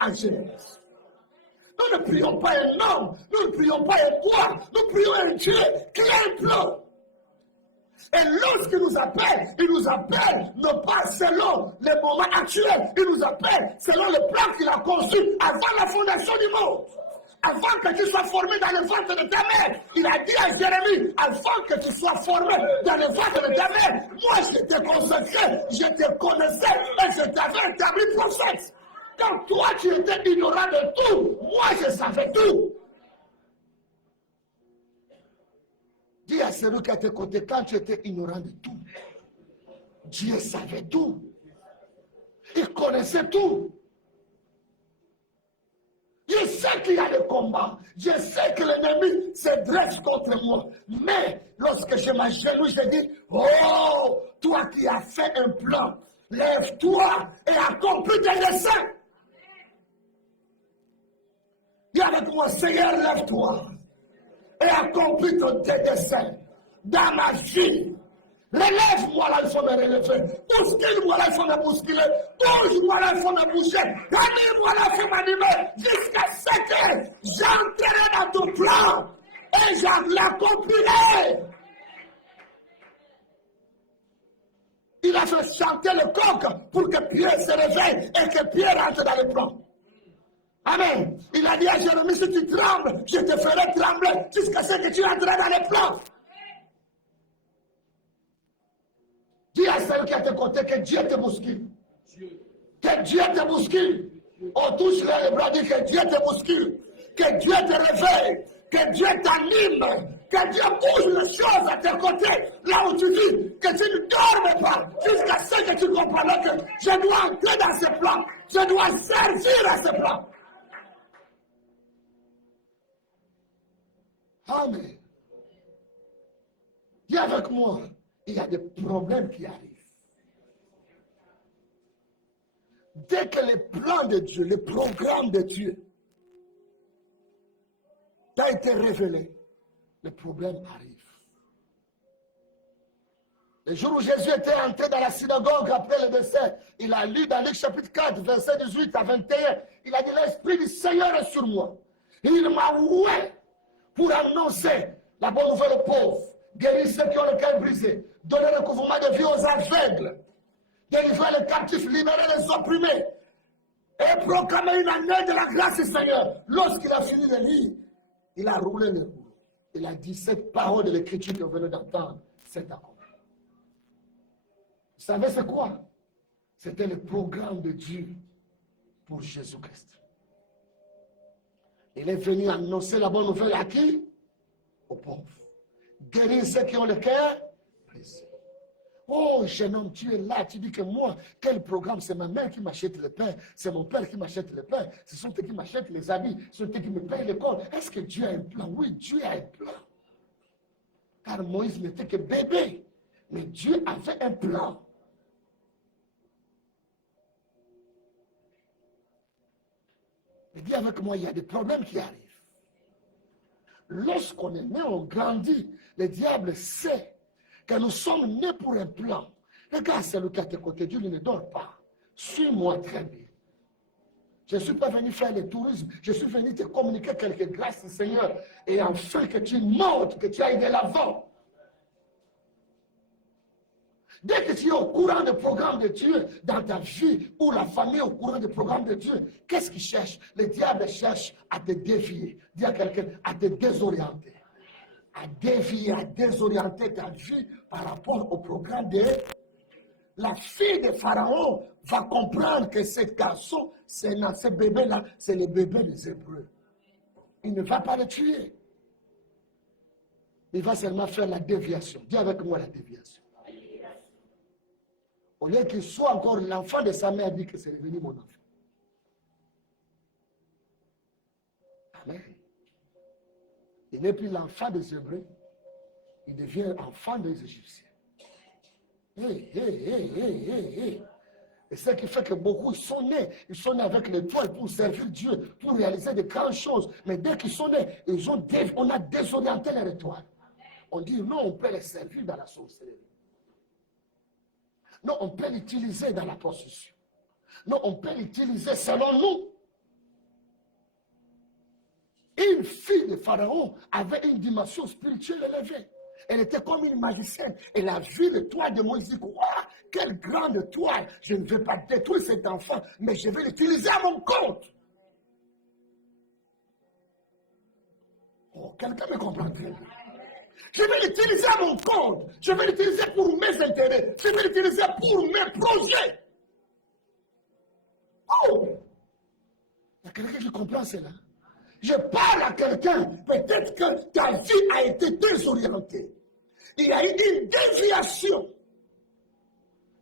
en génération. Nous ne prions pas un homme, nous ne prions pas un roi, nous prions un Dieu qui a un plan. Et lorsqu'il nous appelle non pas selon les moments actuels, il nous appelle selon le plan qu'il a conçu avant la fondation du monde. Avant que tu sois formé dans le ventre de ta mère, il a dit à Jérémie, avant que tu sois formé dans le ventre de ta mère, moi je t'ai consacré, je te connaissais et je t'avais établi prophète. Quand toi tu étais ignorant de tout, moi je savais tout. Dis à celui qui est à tes côtés, quand tu étais ignorant de tout, Dieu savait tout. Il connaissait tout. Je sais qu'il y a des combats. Je sais que l'ennemi se dresse contre moi. Mais lorsque je m'agenouille, je dis, oh, toi qui as fait un plan, lève-toi et accomplis tes desseins. Dis avec moi, Seigneur, lève-toi et accomplis tes desseins dans ma vie. Relève-moi là, il faut me relever. Bouscule-moi là, il faut me bousculer. Bouge-moi là, il faut me bouger. Anime-moi là, il faut m'animer. Jusqu'à ce que j'entrerai dans ton plan et je l'accomplirai. Il a fait chanter le coq pour que Pierre se réveille et que Pierre entre dans le plan. Amen. Il a dit à Jérémie, si tu trembles, je te ferai trembler jusqu'à ce que tu entreras dans le plan. Dis à celui qui est à tes côtés que Dieu te bouscule. Que Dieu te bouscule. On touche les bras, dit que Dieu te bouscule. Que Dieu te réveille. Que Dieu t'anime. Que Que Dieu bouge les choses à tes côtés, là où tu vis, que tu ne dormes pas, jusqu'à ce que tu comprennes que je dois entrer dans ce plan, je dois servir à ce plan. Amen. Dis avec moi, il y a des problèmes qui arrivent. Dès que les plans de Dieu, les programmes de Dieu t'a été révélé, les problèmes arrivent. Le jour où Jésus était entré dans la synagogue après le décès, il a lu dans Luc chapitre 4, verset 18 à 21, il a dit, l'Esprit du Seigneur est sur moi. Il m'a oué pour annoncer la bonne nouvelle aux pauvres, guérir ceux qui ont le cœur brisé, donner le couvrement de vie aux aveugles, délivrer les captifs, libérer les opprimés, et proclamer une année de la grâce du Seigneur. Lorsqu'il a fini de lire, il a roulé le rouleau. Il a dit, cette parole de l'Écriture que vous venez d'entendre, c'est accompli. Vous savez c'est quoi? C'était le programme de Dieu pour Jésus-Christ. Il est venu annoncer la bonne nouvelle à qui? Aux pauvres. Guérir ceux qui ont le cœur brisé. Oh, jeune homme, tu es là, tu dis que moi, quel programme? C'est ma mère qui m'achète le pain, c'est mon père qui m'achète le pain, ce sont eux qui m'achètent les habits, ce sont eux qui me payent l'école. Est-ce que Dieu a un plan? Oui, Dieu a un plan. Car Moïse n'était que bébé, mais Dieu avait un plan. Et dis avec moi, il y a des problèmes qui arrivent. Lorsqu'on est né, on grandit, le diable sait que nous sommes nés pour un plan. Regarde celui qui est à tes côtés, Dieu ne dort pas. Suis-moi très bien. Je ne suis pas venu faire le tourisme, je suis venu te communiquer quelques grâces du Seigneur et enfin que tu montes, que tu ailles de l'avant. Dès que tu es au courant du programme de Dieu dans ta vie ou la famille au courant du programme de Dieu, qu'est-ce qu'il cherche? Le diable cherche à te dévier, dis à quelqu'un, à te désorienter. À dévier, à désorienter ta vie par rapport au programme de... La fille de Pharaon va comprendre que ce garçon, ce bébé-là, c'est le bébé des Hébreux. Il ne va pas le tuer. Il va seulement faire la déviation. Dis avec moi la déviation. Au lieu qu'il soit encore l'enfant de sa mère, dit que c'est devenu mon enfant. Amen. Il n'est plus l'enfant des Hébreux, il devient enfant des Égyptiens. Et ce qui fait que beaucoup sont nés avec l'étoile pour servir Dieu, pour réaliser de grandes choses. Mais dès qu'ils sont nés, on a désorienté leur étoile. On dit non, on peut les servir dans la sorcellerie. Non, on peut l'utiliser dans la prostitution. Non, on peut l'utiliser selon nous. Une fille de Pharaon avait une dimension spirituelle élevée. Elle était comme une magicienne. Elle a vu le toit de Moïse. Elle dit, wow, quelle grande toile. Je ne vais pas détruire cet enfant, mais je vais l'utiliser à mon compte. Oh, quelqu'un me comprend très bien. Je vais l'utiliser à mon compte. Je vais l'utiliser pour mes intérêts. Je vais l'utiliser pour mes projets. Oh! Il y a quelqu'un qui comprend cela. Je parle à quelqu'un. Peut-être que ta vie a été désorientée. Il y a eu une déviation.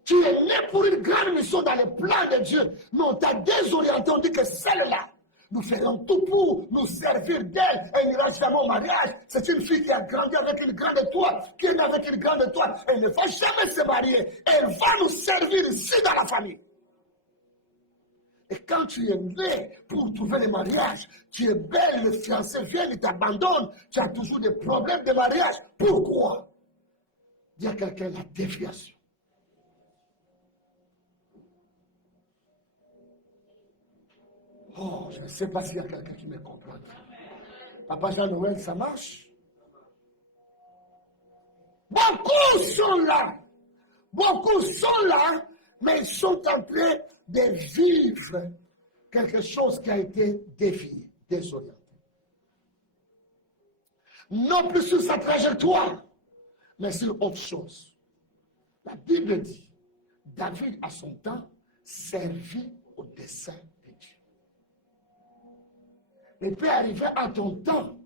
Tu es né pour une grande mission dans le plan de Dieu. Mais on t'a désorienté. On dit que celle-là, nous ferons tout pour nous servir d'elle. Elle n'ira jamais au mariage. C'est une fille qui a grandi avec une grande étoile, qui est née avec une grande étoile. Elle ne va jamais se marier. Elle va nous servir ici dans la famille. Et quand tu es né pour trouver le mariage, tu es belle, le fiancé vient, il t'abandonne. Tu as toujours des problèmes de mariage. Pourquoi? Dis à quelqu'un la déviation. Oh, je ne sais pas s'il y a quelqu'un qui me comprend. Papa Jean-Noël, ça marche? Beaucoup sont là. Beaucoup sont là, mais ils sont en train de vivre quelque chose qui a été dévié, désorienté. Non plus sur sa trajectoire, mais sur autre chose. La Bible dit, David à son temps servit au dessein de Dieu. Il peut arriver à ton temps,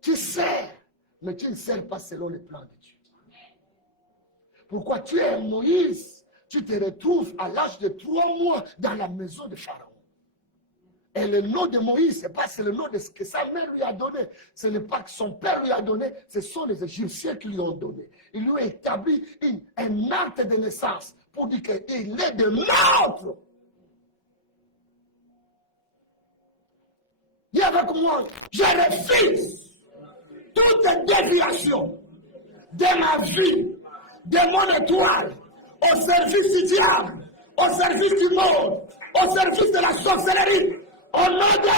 tu sers, Mais tu ne sers pas selon les plans de Dieu. Pourquoi tu es Moïse? Tu te retrouves à l'âge de 3 mois dans la maison de Pharaon. Et le nom de Moïse, ce n'est pas le nom de ce que sa mère lui a donné. Ce n'est pas que son père lui a donné. Ce sont les Égyptiens qui lui ont donné. Ils lui ont établi un acte de naissance pour dire qu'il est de l'autre. Dis avec moi, je refuse toute déviation de ma vie, de mon étoile, au service du diable, au service du monde, au service de la sorcellerie. Au nom de...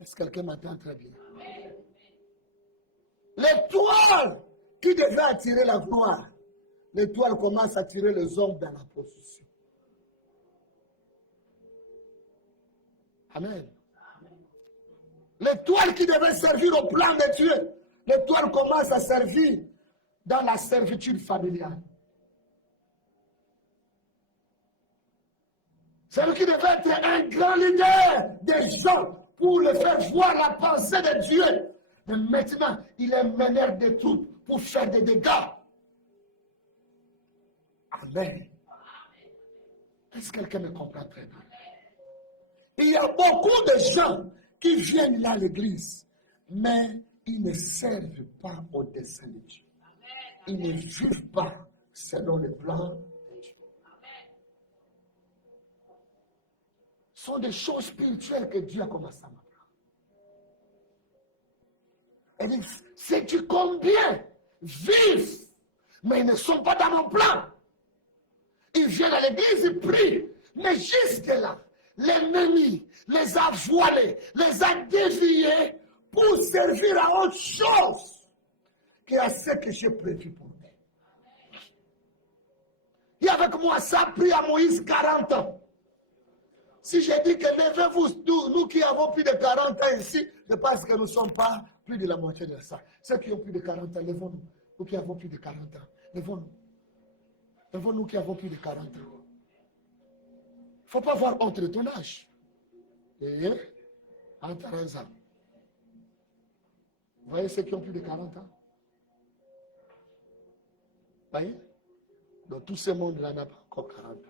Est-ce que quelqu'un m'entend très bien? L'étoile qui devait attirer la gloire, l'étoile commence à attirer les hommes dans la position. Amen. L'étoile qui devait servir au plan de Dieu, l'étoile commence à servir dans la servitude familiale. Celui qui devait être un grand leader des gens pour le faire voir la pensée de Dieu. Mais maintenant, il est meneur de troupes pour faire des dégâts. Amen. Est-ce que quelqu'un me comprend très bien? Il y a beaucoup de gens qui viennent là à l'église, mais ils ne servent pas au dessein de Dieu. Ils ne vivent pas selon le plan de Dieu. Ce sont des choses spirituelles que Dieu a commencé à m'apprendre. Et dit, sais-tu combien vivent, mais ils ne sont pas dans mon plan. Ils viennent à l'église, ils prient, mais jusque-là, l'ennemi les a voilés, les a déviés pour servir à autre chose qu'à ce que j'ai prévu pour eux. Et avec moi, ça a pris à Moïse 40 ans. Si j'ai dit que levez-vous, nous qui avons plus de 40 ans ici, c'est parce que nous ne sommes pas plus de la moitié de ça. Ceux qui ont plus de 40 ans, levons-nous. Nous qui avons plus de 40 ans, levons-nous. Levons-nous qui avons plus de 40 ans. Il ne faut pas avoir honte de ton âge. Et en 40 ans. Vous voyez ceux qui ont plus de 40 ans? Vous voyez? Dans tout ce monde-là, n'a pas encore 40 ans.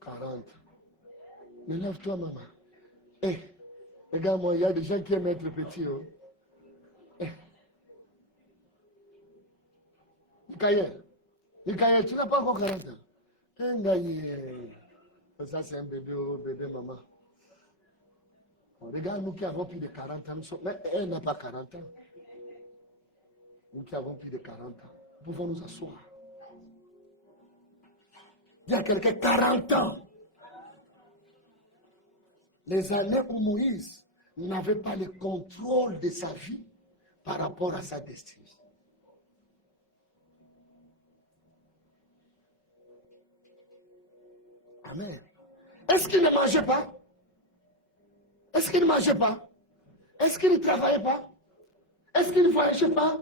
40. Mais lève-toi, maman. Eh, regarde-moi, il y a des gens qui aiment être petits. Oh. Eh. Mikaël, tu n'as pas encore 40 ans. Ça, c'est un bébé, oh, bébé, maman. Bon, regarde, nous qui avons plus de 40 ans, mais elle n'a pas 40 ans. Nous qui avons plus de 40 ans, nous pouvons nous asseoir. Il y a quelqu'un 40 ans. Les années où Moïse n'avait pas le contrôle de sa vie par rapport à sa destinée. Amen. Est-ce qu'il ne mangeait pas? Est-ce qu'il ne mangeait pas? Est-ce qu'il ne travaillait pas? Est-ce qu'il ne voyageait pas?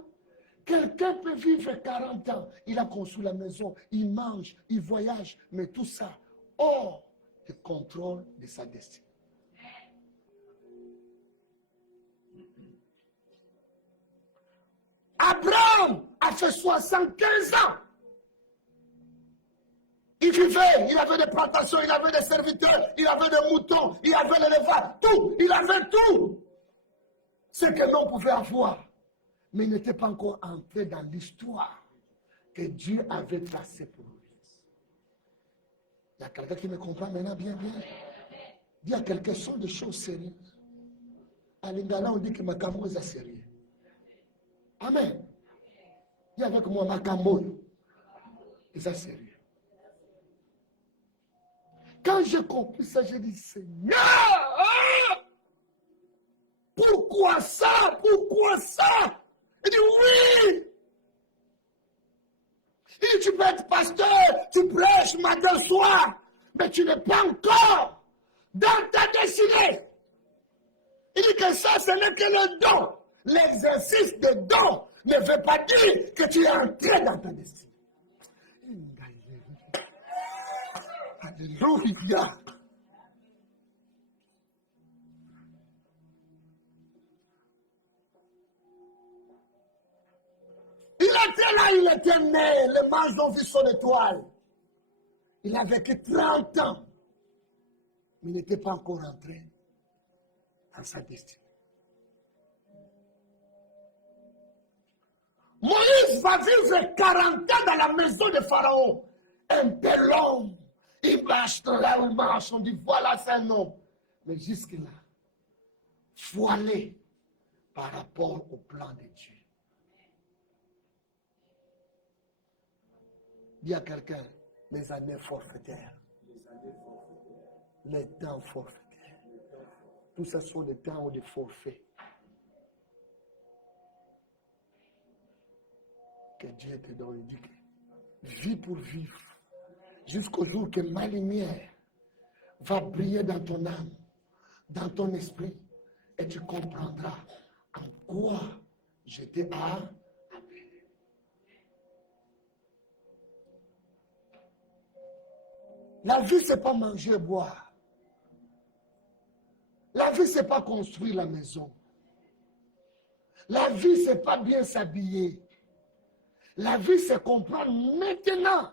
Quelqu'un peut vivre 40 ans, il a construit la maison, il mange, il voyage, mais tout ça hors du contrôle de sa destinée. Abraham a fait 75 ans. Il vivait, il avait des plantations, il avait des serviteurs, il avait des moutons, il avait l'élevage, tout, il avait tout. Ce que l'on pouvait avoir. Mais il n'était pas encore entré dans l'histoire que Dieu avait tracée pour lui. Il y a quelqu'un qui me comprend maintenant bien, bien. Il y a quelqu'un qui sont des choses sérieuses. À l'Ingala, on dit que ma camo est sérieux. Amen. Il y a avec moi ma camo. C'est sérieux. Quand j'ai compris ça, j'ai dit, Seigneur, pourquoi ça? Pourquoi ça? Il dit oui. Il dit, tu peux être pasteur, tu prêches matin, soir, mais tu n'es pas encore dans ta destinée. Il dit que ça, ce n'est que le don. L'exercice de don ne veut pas dire que tu es entré dans ta destinée. Alléluia. était là, il était né. Les mages ont vu son étoile. Il a vécu 30 ans. Mais il n'était pas encore entré dans sa destinée. Moïse va vivre 40 ans dans la maison de Pharaon. Un bel homme. Il marche là où il marche. On dit, voilà, c'est un homme. Mais jusque-là, voilé par rapport au plan de Dieu. Dis à quelqu'un, les années forfaitaires. Les temps forfaitaires. Tout ça sont des temps ou des forfaits. Que Dieu te donne. Il dit que vis pour vivre. Jusqu'au jour que ma lumière va briller dans ton âme, dans ton esprit. Et tu comprendras en quoi je t'ai appelé. La vie, ce n'est pas manger et boire. La vie, ce n'est pas construire la maison. La vie, ce n'est pas bien s'habiller. La vie, c'est comprendre maintenant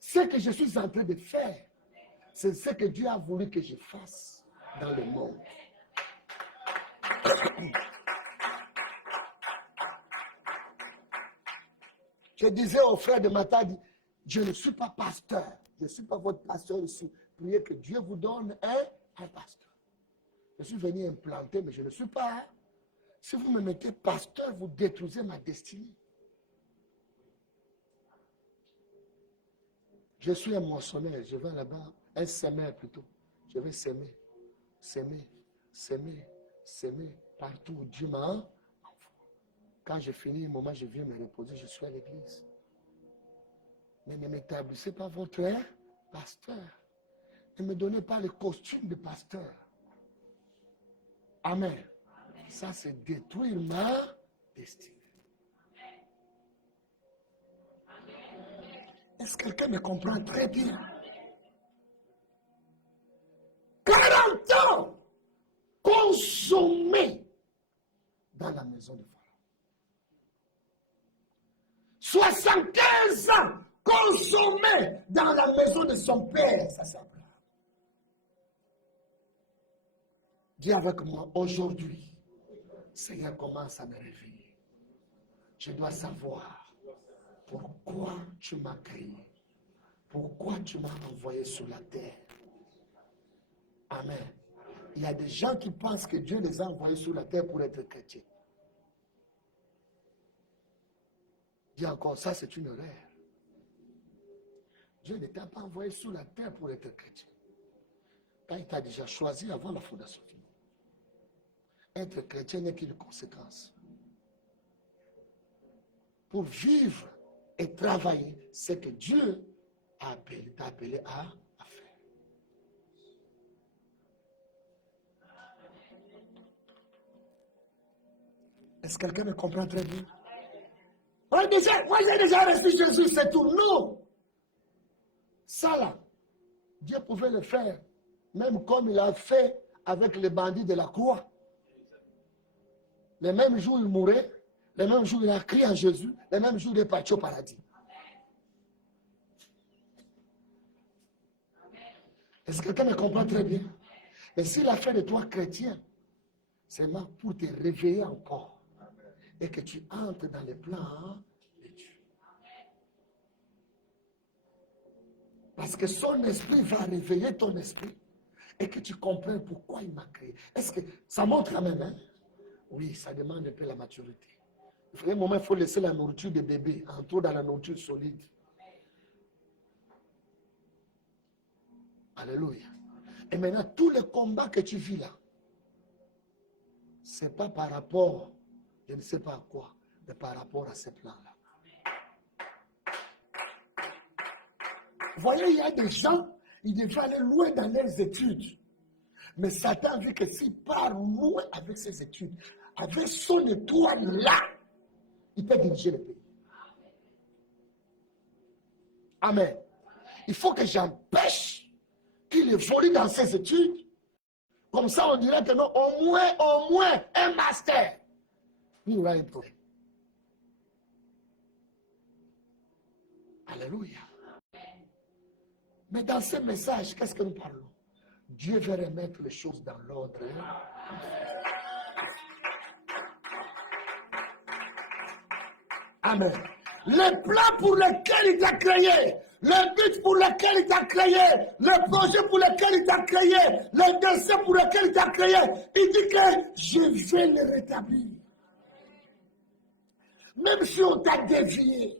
ce que je suis en train de faire. C'est ce que Dieu a voulu que je fasse dans le monde. Je disais au frère de Matadi, je ne suis pas pasteur. Je ne suis pas votre pasteur ici. Priez que Dieu vous donne un pasteur. Je suis venu implanter, mais je ne suis pas. Si vous me mettez pasteur, vous détruisez ma destinée. Je suis un moissonneur, je vais là-bas, un semeur plutôt. Je vais semer, semer, semer, semer partout où Dieu m'a envoyé. Quand j'ai fini, un moment, je viens me reposer, je suis à l'église. Mais ne m'établissez pas votre pasteur. Ne me donnez pas le costume de pasteur. Amen. Ça, c'est détruire ma destinée. Est-ce que quelqu'un me comprend très bien? 40 ans consommés dans la maison de Pharaon. 75 ans consommés dans la maison de son père. Ça, c'est Abraham. Dis avec moi, aujourd'hui, Seigneur commence à me réveiller. Je dois savoir pourquoi tu m'as créé. Pourquoi tu m'as envoyé sur la terre. Amen. Il y a des gens qui pensent que Dieu les a envoyés sur la terre pour être chrétiens. Dis encore, ça c'est une erreur. Dieu ne t'a pas envoyé sur la terre pour être chrétien. Quand il t'a déjà choisi avant la fondation du monde. Être chrétien n'est qu'une conséquence. Pour vivre et travailler, c'est que Dieu t'a appelé à faire. Est-ce que quelqu'un me comprend très bien? Moi, j'ai déjà reçu Jésus, c'est tout. Non! Ça là, Dieu pouvait le faire, même comme il a fait avec les bandits de la croix. Le même jour, il mourait. Le même jour, il a crié à Jésus. Le même jour, il est parti au paradis. Est-ce que quelqu'un me comprend très bien? Mais s'il a fait de toi chrétien, c'est pour te réveiller encore. Et que tu entres dans les plans de Dieu. Parce que son esprit va réveiller ton esprit. Et que tu comprennes pourquoi il m'a créé. Est-ce que ça montre quand même, hein? Oui, ça demande un peu la maturité. Il faut un moment, il faut laisser la nourriture des bébés, entrer dans la nourriture solide. Alléluia. Et maintenant, tous les combats que tu vis là, ce n'est pas par rapport, je ne sais pas à quoi, mais par rapport à ces plans-là. Vous voyez, il y a des gens, ils devaient aller loin dans leurs études. Mais Satan a vu que s'il part loin avec ses études, avec son étoile là, il peut diriger le pays. Amen. Il faut que j'empêche qu'il évolue dans ses études. Comme ça, on dirait que non, au moins, un master. Il y aura un problème. Alléluia. Mais dans ce message, qu'est-ce que nous parlons? Dieu veut remettre les choses dans l'ordre. Amen. Le plan pour lequel il t'a créé, le but pour lequel il t'a créé, le projet pour lequel il t'a créé, le dessein pour lequel il t'a créé, il dit que je vais le rétablir. Même si on t'a dévié,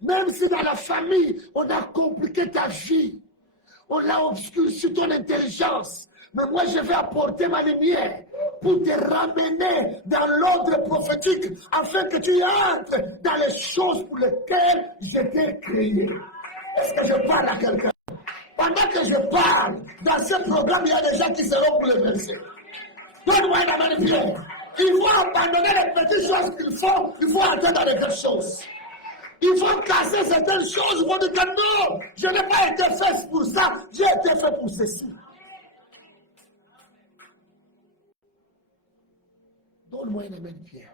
même si dans la famille, on a compliqué ta vie, on a obscurci ton intelligence, mais moi je vais apporter ma lumière pour te ramener dans l'ordre prophétique afin que tu entres dans les choses pour lesquelles je t'ai créé. Est-ce que je parle à quelqu'un? Pendant que je parle, dans ce programme, il y a des gens qui seront bouleversés. Donne-moi la main de Pierre. Il faut abandonner les petites choses il faut entrer dans les grandes choses. Il faut casser certaines choses. Il faut dire que non, je n'ai pas été fait pour ça, j'ai été fait pour ceci. Donne-moi une main de Pierre.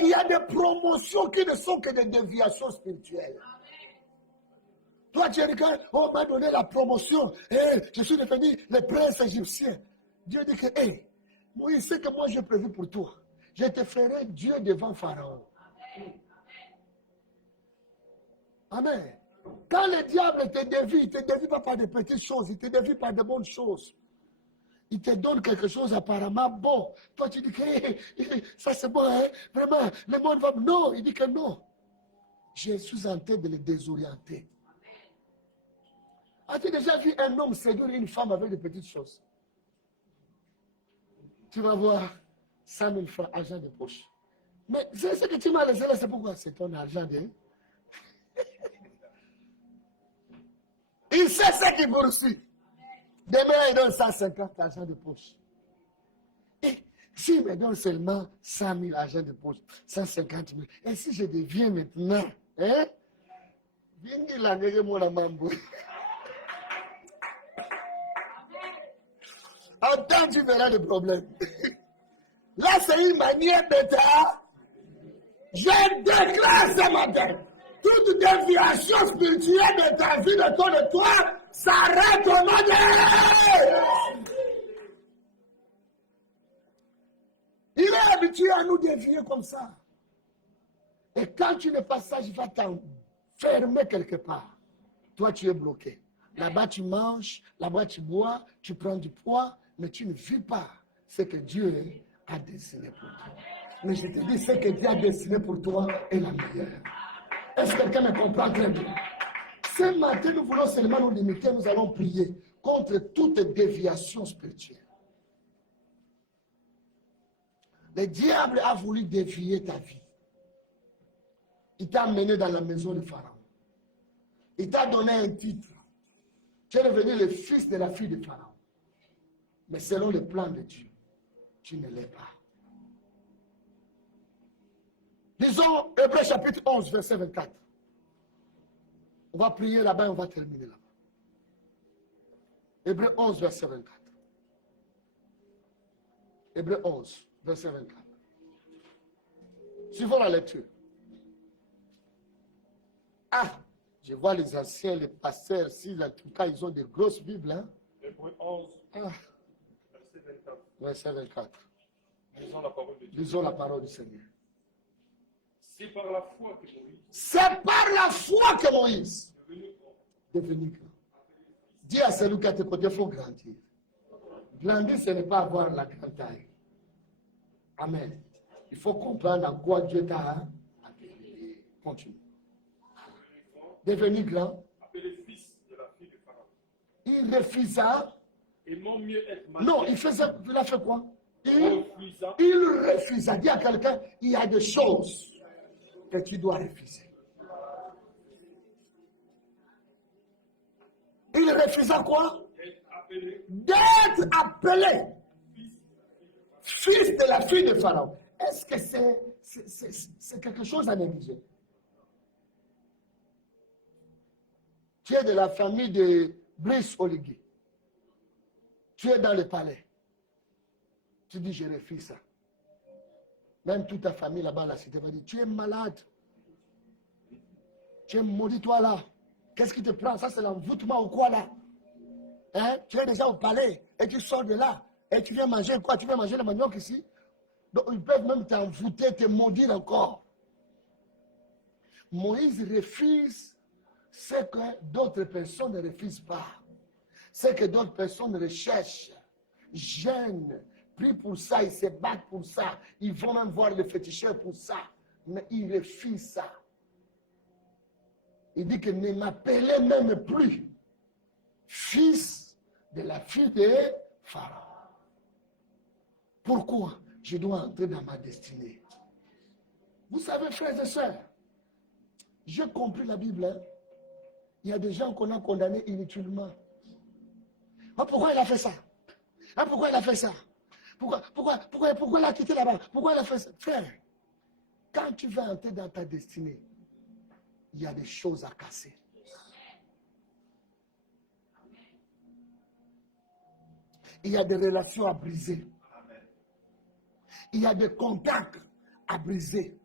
Il y a des promotions qui ne sont que des déviations spirituelles. Toi, tu es dit qu'on m'a donné la promotion et je suis devenu le prince égyptien. Dieu dit que, Moïse, c'est que moi j'ai prévu pour toi. Je te ferai Dieu devant Pharaon. Amen. Quand le diable te dévie, il ne te dévie pas par de petites choses, il te dévie par de bonnes choses. Il te donne quelque chose apparemment bon. Toi, tu dis que ça c'est bon, hein? Vraiment, le monde va... Non, il dit que non. Je suis en train de le désorienter. As-tu déjà vu un homme séduire une femme avec de petites choses? Tu vas voir 100 000 francs, argent de poche. Mais c'est ce que tu m'as laissé là, c'est pourquoi c'est ton argent de... Il sait ce qu'il poursuit. Demain, il donne 150 argent de poche. Et s'il me donne seulement 100 000 argent de poche, 150 000, et si je deviens maintenant, hein? Viens la gueule, moi, la mambo. En temps, tu verras le problème. Là, c'est une manière d'être. Je déclare ce matin. Toute déviation spirituelle de ta vie, de toi, s'arrête au nom de... Il est habitué à nous dévier comme ça. Et quand tu ne passes ça, il va t'enfermer quelque part. Toi, tu es bloqué. Là-bas, tu manges, là-bas, tu bois, tu prends du poids, mais tu ne vis pas ce que Dieu a dessiné pour toi. Mais je te dis, ce que Dieu a dessiné pour toi est la meilleure. Est-ce que quelqu'un me comprend très bien? Ce matin, nous voulons seulement nous limiter, nous allons prier contre toute déviation spirituelle. Le diable a voulu dévier ta vie. Il t'a amené dans la maison de Pharaon. Il t'a donné un titre. Tu es devenu le fils de la fille de Pharaon. Mais selon le plan de Dieu, tu ne l'es pas. Disons Hébreux chapitre 11, verset 24. On va prier là-bas et on va terminer là-bas. Hébreux 11, verset 24. Hébreux 11, verset 24. Suivons la lecture. Ah, je vois les anciens, les pasteurs, si en tout cas ils ont des grosses Bibles. Hein? Hébreux 11, verset 24. Verset 24. Lisons la parole de Dieu. Lisons la parole du Seigneur. C'est par la foi que Moïse C'est par la foi que Moïse est devenu grand. Dis à celui qui a tes côtés, il faut grandir. Grandir, ce n'est pas avoir la grande taille. Amen. Il faut comprendre en quoi Dieu t'a appelé. Continue. Devenir grand. Appelé fils de la fille de Pharaon. Il refusa. Aimant mieux être marié. Non, il a fait quoi? Refusa. Il refusa. Dis à quelqu'un, il y a des choses que tu dois refuser. Il refusa quoi? D'être appelé fils de la fille de Pharaon. Est-ce que c'est quelque chose à négliger? Tu es de la famille de Brice Oligui. Tu es dans le palais. Tu dis, je refuse ça. Même toute ta famille là-bas, la cité va dire, tu es malade. Tu es maudit, toi là. Qu'est-ce qui te prend? Ça, c'est l'envoûtement ou quoi là? Hein? Tu es déjà au palais et tu sors de là. Et tu viens manger quoi? Tu viens manger le manioc ici? Donc, ils peuvent même t'envoûter, te maudire encore. Moïse refuse ce que d'autres personnes ne refusent pas. Ce que d'autres personnes recherchent, gênent, prient pour ça, ils se battent pour ça. Ils vont même voir le féticheur pour ça. Mais ils refusent ça. Il dit que ne m'appelez même plus fils de la fille de Pharaon. Pourquoi je dois entrer dans ma destinée? Vous savez, frères et sœurs, j'ai compris la Bible. Hein? Il y a des gens qu'on a condamnés inutilement. Ah, pourquoi il a fait ça? Ah, pourquoi il a fait ça? Pourquoi il a quitté là-bas? Pourquoi il a fait ça? Frère, quand tu vas entrer dans ta destinée, il y a des choses à casser. Il y a des relations à briser. Il y a des contacts à briser.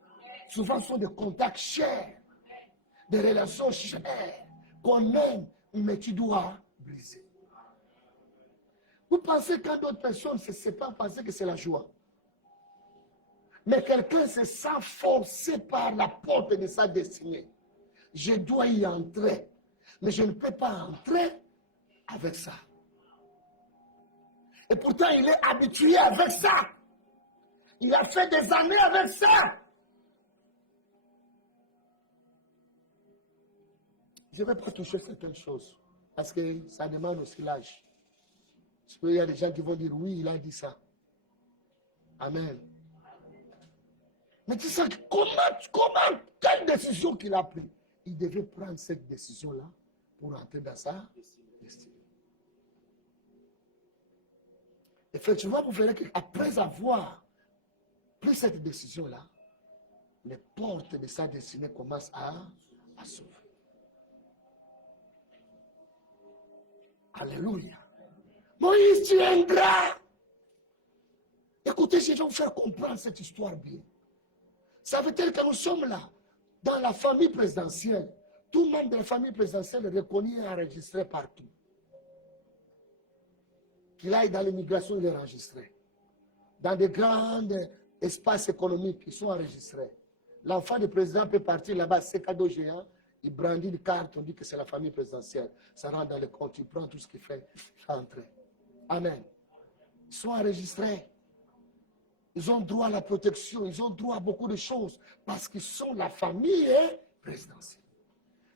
Souvent, ce sont des contacts chers, des relations chères qu'on aime, mais tu dois briser. Vous pensez quand d'autres personnes se séparent, pensez que c'est la joie. Mais quelqu'un se sent forcé par la porte de sa destinée. Je dois y entrer, mais je ne peux pas entrer avec ça. Et pourtant, il est habitué avec ça. Il a fait des années avec ça. Je ne vais pas toucher certaines choses, parce que ça demande aussi l'âge. Parce qu'il y a des gens qui vont dire, oui, il a dit ça. Amen. Mais tu sais, comment, quelle décision qu'il a prise? Il devait prendre cette décision-là pour entrer dans sa destinée. Effectivement, vous verrez qu'après avoir pris cette décision-là, les portes de sa destinée commencent à s'ouvrir. Alléluia. Moïse, tu es ingrat. Écoutez, je vais vous faire comprendre cette histoire bien. Ça veut dire que nous sommes là, dans la famille présidentielle. Tout le monde de la famille présidentielle est reconnu et enregistré partout. Qu'il aille dans l'immigration, il est enregistré. Dans des grands espaces économiques, ils sont enregistrés. L'enfant du président peut partir là-bas, c'est cadeau géant. Il brandit une carte, on dit que c'est la famille présidentielle. Ça rentre dans le compte, il prend tout ce qu'il fait, entrer. Amen. Ils sont enregistrés. Ils ont droit à la protection, ils ont droit à beaucoup de choses parce qu'ils sont la famille présidentielle.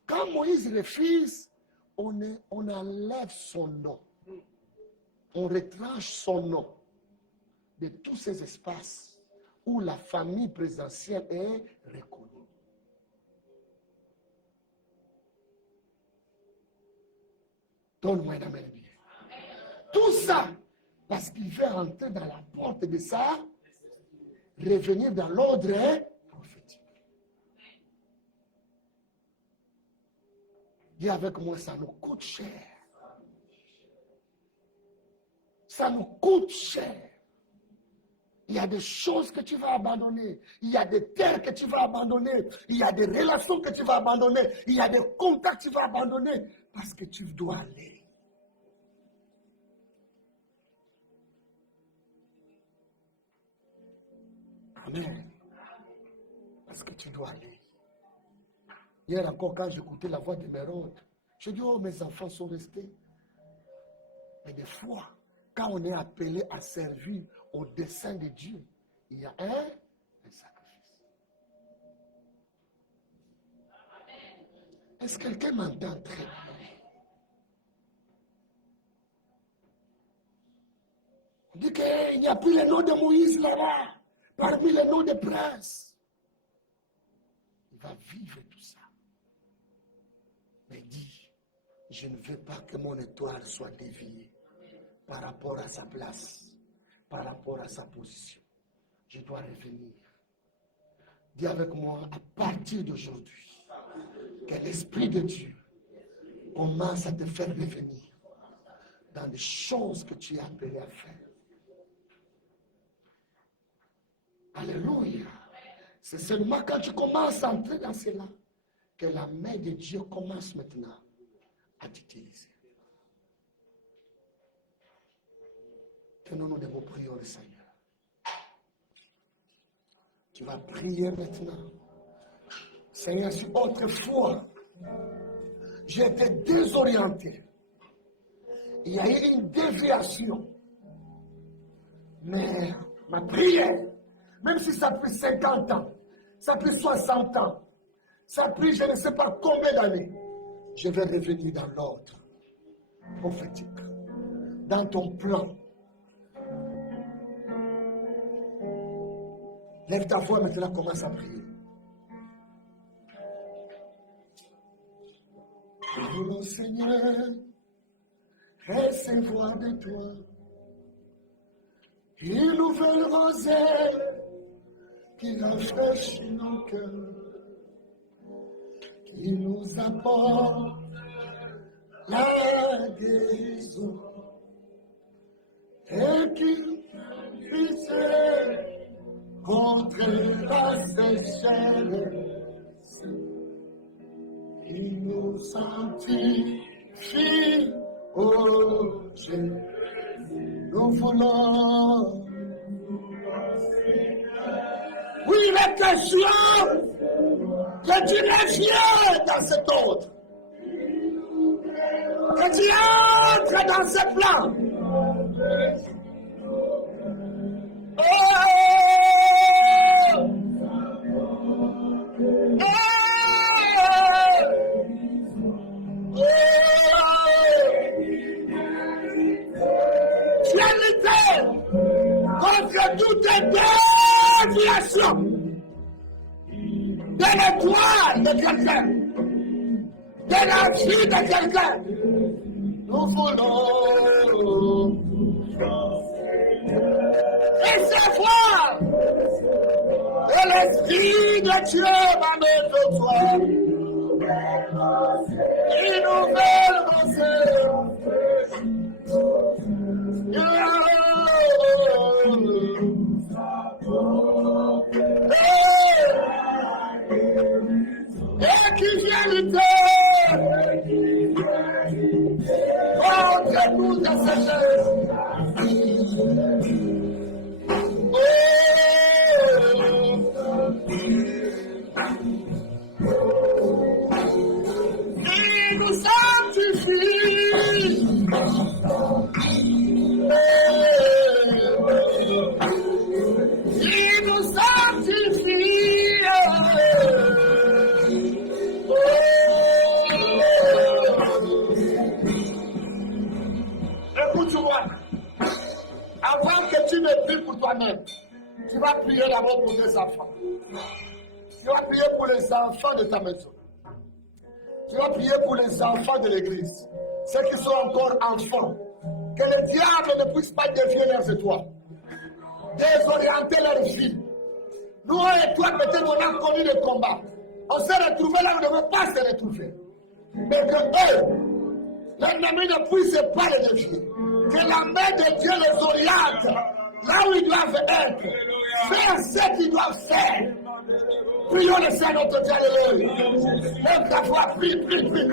Quand Moïse refuse, on enlève son nom. On retranche son nom de tous ces espaces où la famille présidentielle est reconnue. Donne-moi un amen bien. Tout ça, parce qu'il veut entrer dans la porte de ça, revenir dans l'ordre prophétique. Dis avec moi, ça nous coûte cher. Ça nous coûte cher. Il y a des choses que tu vas abandonner. Il y a des terres que tu vas abandonner. Il y a des relations que tu vas abandonner. Il y a des contacts que tu vas abandonner. Parce que tu dois aller. Amen. Parce que tu dois aller. Hier encore, quand j'écoutais la voix de Mérode, je dis, oh, mes enfants sont restés. Mais des fois, quand on est appelé à servir au dessein de Dieu, il y a un sacrifice. Est-ce que quelqu'un m'entend très bien? On dit qu'il n'y a plus le nom de Moïse là-bas, parmi les noms des princes. Il va vivre tout ça. Mais dit, je ne veux pas que mon étoile soit déviée par rapport à sa place, par rapport à sa position. Je dois revenir. Dis avec moi, à partir d'aujourd'hui, que l'Esprit de Dieu commence à te faire revenir dans les choses que tu es appelé à faire. Alléluia. C'est seulement quand tu commences à entrer dans cela que la main de Dieu commence maintenant à t'utiliser. Tenons-nous de vos prières, Seigneur. Tu vas prier maintenant. Seigneur, si autrefois j'étais désorienté, il y a eu une déviation, mais ma prière, même si ça a pris 50 ans, ça a pris 60 ans, ça a pris je ne sais pas combien d'années, je vais revenir dans l'ordre prophétique, dans ton plan. Lève ta voix maintenant, commence à prier. Nous voulons, Seigneur, recevoir de toi une nouvelle rosée qui rafraîchit nos cœurs, qui nous apporte la guérison et qui puisse contre la sécheresse, qui nous sanctifie, oh Jésus. Nous voulons. Oui, il est question que tu reviens dans cet ordre, que tu entres dans ce plan. Oh! Contre toute déviation de l'étoile de quelqu'un, de la vie de quelqu'un, nous voulons recevoir de l'Esprit de Dieu dans notre foi, une nouvelle pensée. Et qui vient lutter contre nous de ces choses. Il nous sanctifie. Il nous sanctifie. Écoute-moi. Avant que tu ne pries pour toi-même, tu vas prier d'abord pour tes enfants. Tu vas prier pour les enfants de ta maison. Tu vas prier pour les enfants de l'église. Ceux qui sont encore enfants. Que le diable ne puisse pas dévier leurs étoiles. Désorienter leur vie. Nous et toi, peut-être on a connu le combat. On s'est retrouvés là où on ne veut pas se retrouver. Mais que eux, l'ennemi ne puisse pas les défier. Que la main de Dieu les oriente là où ils doivent être. Faire ce qu'ils doivent faire. Prions le Seigneur notre Dieu, alléluia. Lève ta voix, prie, prie, prie.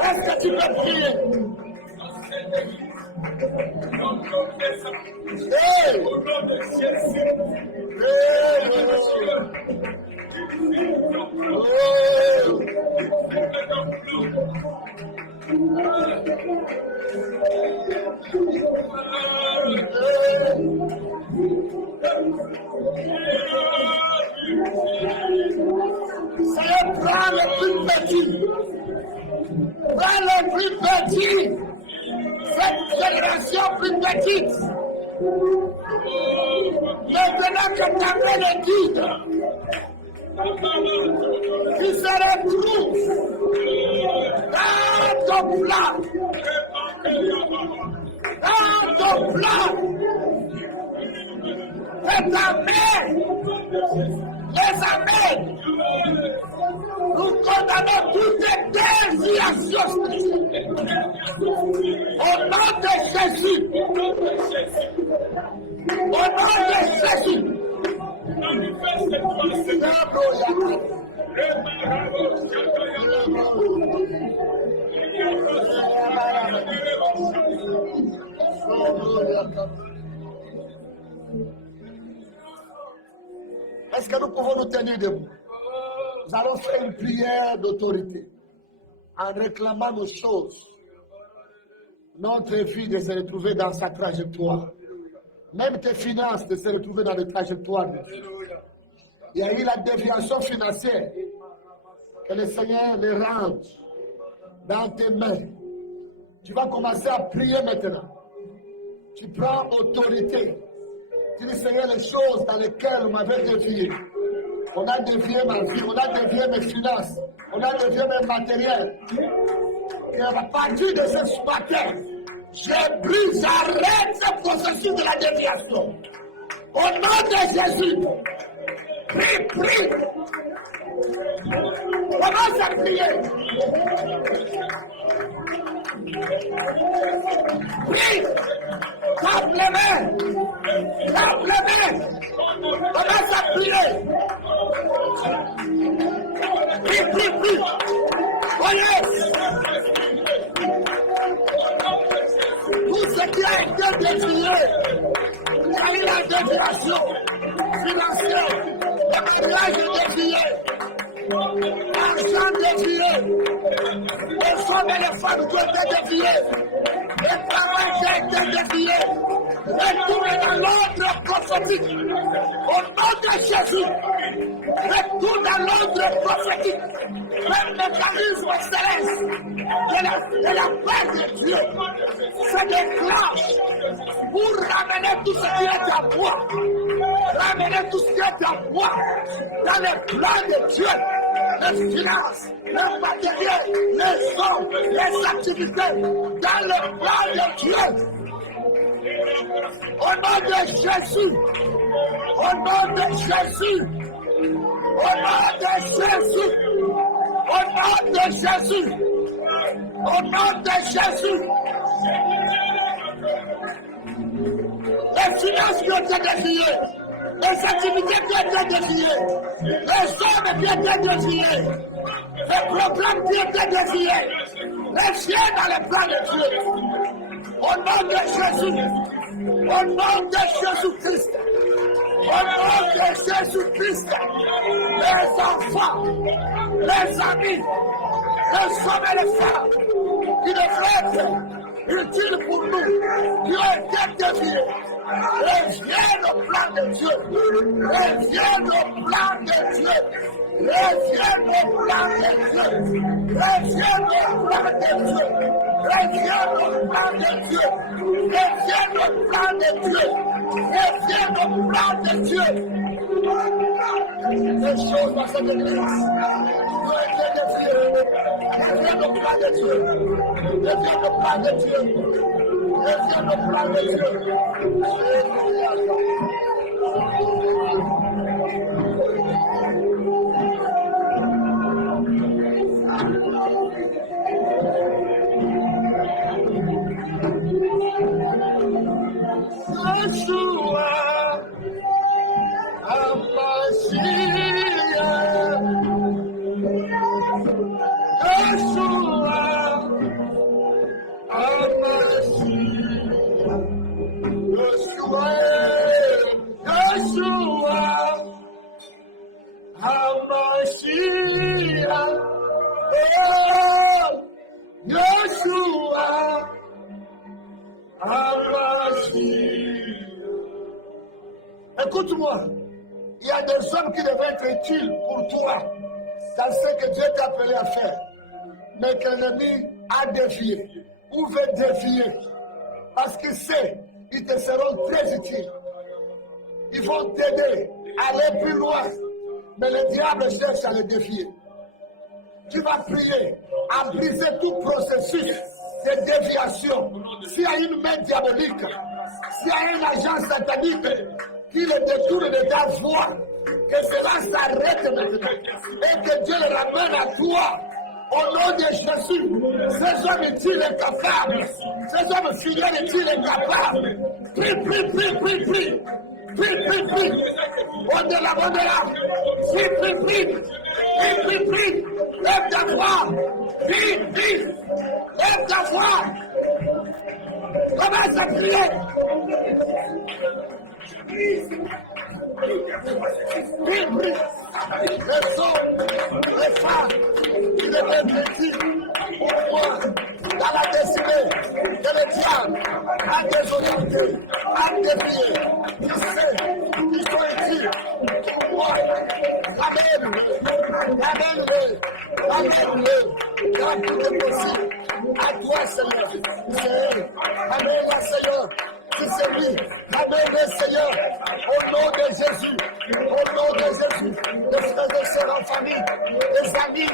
Est-ce que tu peux prier? Hey! Seigneur, prends le plus petit. Prends le plus petit. Cette génération plus petite. Maintenant que ta main est guide, qui se retrouve dans ton plan. Dans ton plan. Que ta main les amène. Nous condamnons toutes les déviations au nom de Jésus. Au nom de Jésus. Seigneur, Est-ce que nous pouvons nous tenir debout? Nous allons faire une prière d'autorité en réclamant nos choses. Notre vie de se retrouver dans sa trajectoire. Même tes finances de se retrouver dans les trajectoires de Dieu. Il y a eu la déviation financière. Que le Seigneur les range dans tes mains. Tu vas commencer à prier maintenant. Tu prends autorité. Tu dis, Seigneur, les choses dans lesquelles vous m'avez dévié. On a dévié ma vie, on a dévié mes finances, on a dévié mes matériels. Et à partir de ce matin, je brise, j'arrête ce processus de la déviation. Au nom de Jésus, prie, prie. Commence à prier. Prie. Tape les mains. Tape les mains. Commence à prier. Prie, prie, prie. Oh yes. Tout ce qui a été dévié, il y a eu la déviation financière, le mariage est dévié, l'argent dévié, les femmes et les femmes qui ont été déviées, le travail qui a été dévié, retournez dans l'ordre prophétique, au nom de Jésus, retourne dans l'ordre prophétique, le mécanisme céleste de la paix de Dieu se déclenche pour ramener tout ce qui est à moi, ramener tout ce qui est à moi dans le plan de Dieu, les finances, le matériel, les hommes, les activités, dans le plan de Dieu. Au nom de Jésus, au nom de Jésus, au nom de Jésus, au nom de Jésus, au nom de Jésus. Les finances qui ont été déviées, les activités qui ont été déviées, les hommes qui ont été déviés, les programmes qui ont été déviés, les chiens dans le plan de Dieu. Au nom de Jésus, au nom de Jésus-Christ, au nom de Jésus-Christ, les enfants, les amis, les hommes et les femmes qui devraient être utiles pour nous, qui ont été déviés, reviennent au plan de Dieu, reviennent au plan de Dieu, reviennent au plan de Dieu, reviennent au plan de Dieu, reviennent au plan de Dieu, reviennent au plan de Dieu, reviennent au plan de Dieu. Les choses dans cette église ont été déviées, reviennent au plan de Dieu, reviennent au plan de Dieu, reviennent au plan de Dieu. Yeshua, Hamashiach, Yeshua, Hamashiach, Yeshua, Yeshua, Hamashiach, Yeshua, Hamashiach. Écoute-moi, il y a des hommes qui devraient être utiles pour toi dans ce que Dieu t'a appelé à faire, mais que l'ennemi a dévié ou veut dévier parce qu'il sait qu'ils te seront très utiles. Ils vont t'aider à aller plus loin, mais le diable cherche à les dévier. Tu vas prier à briser tout processus de déviation. S'il y a une main diabolique, s'il y a un agent satanique qui le détourne de ta voix, que cela s'arrête maintenant et que Dieu le ramène à toi. Au nom de Jésus, ces hommes est-il incapable? Ces hommes fidèles est-il incapable? Prie, prie, prie, prie, prie. Prie. Au-delà. Prie. Lève ta voix. Prie. Lève ta voix. Commence à prier. Prie. Les hommes, les femmes, qui devaient dire pour moi, dans la destinée que le diable a désorienté, a dévié, qui sait, qui sont ici pour moi. Amène-le, quand tout est possible. À toi, Seigneur. Amène-le, Seigneur. Si c'est lui, amène-le, Seigneur. Au nom de Jésus. Au nom de Jésus. Les frères et sœurs en famille, les amis,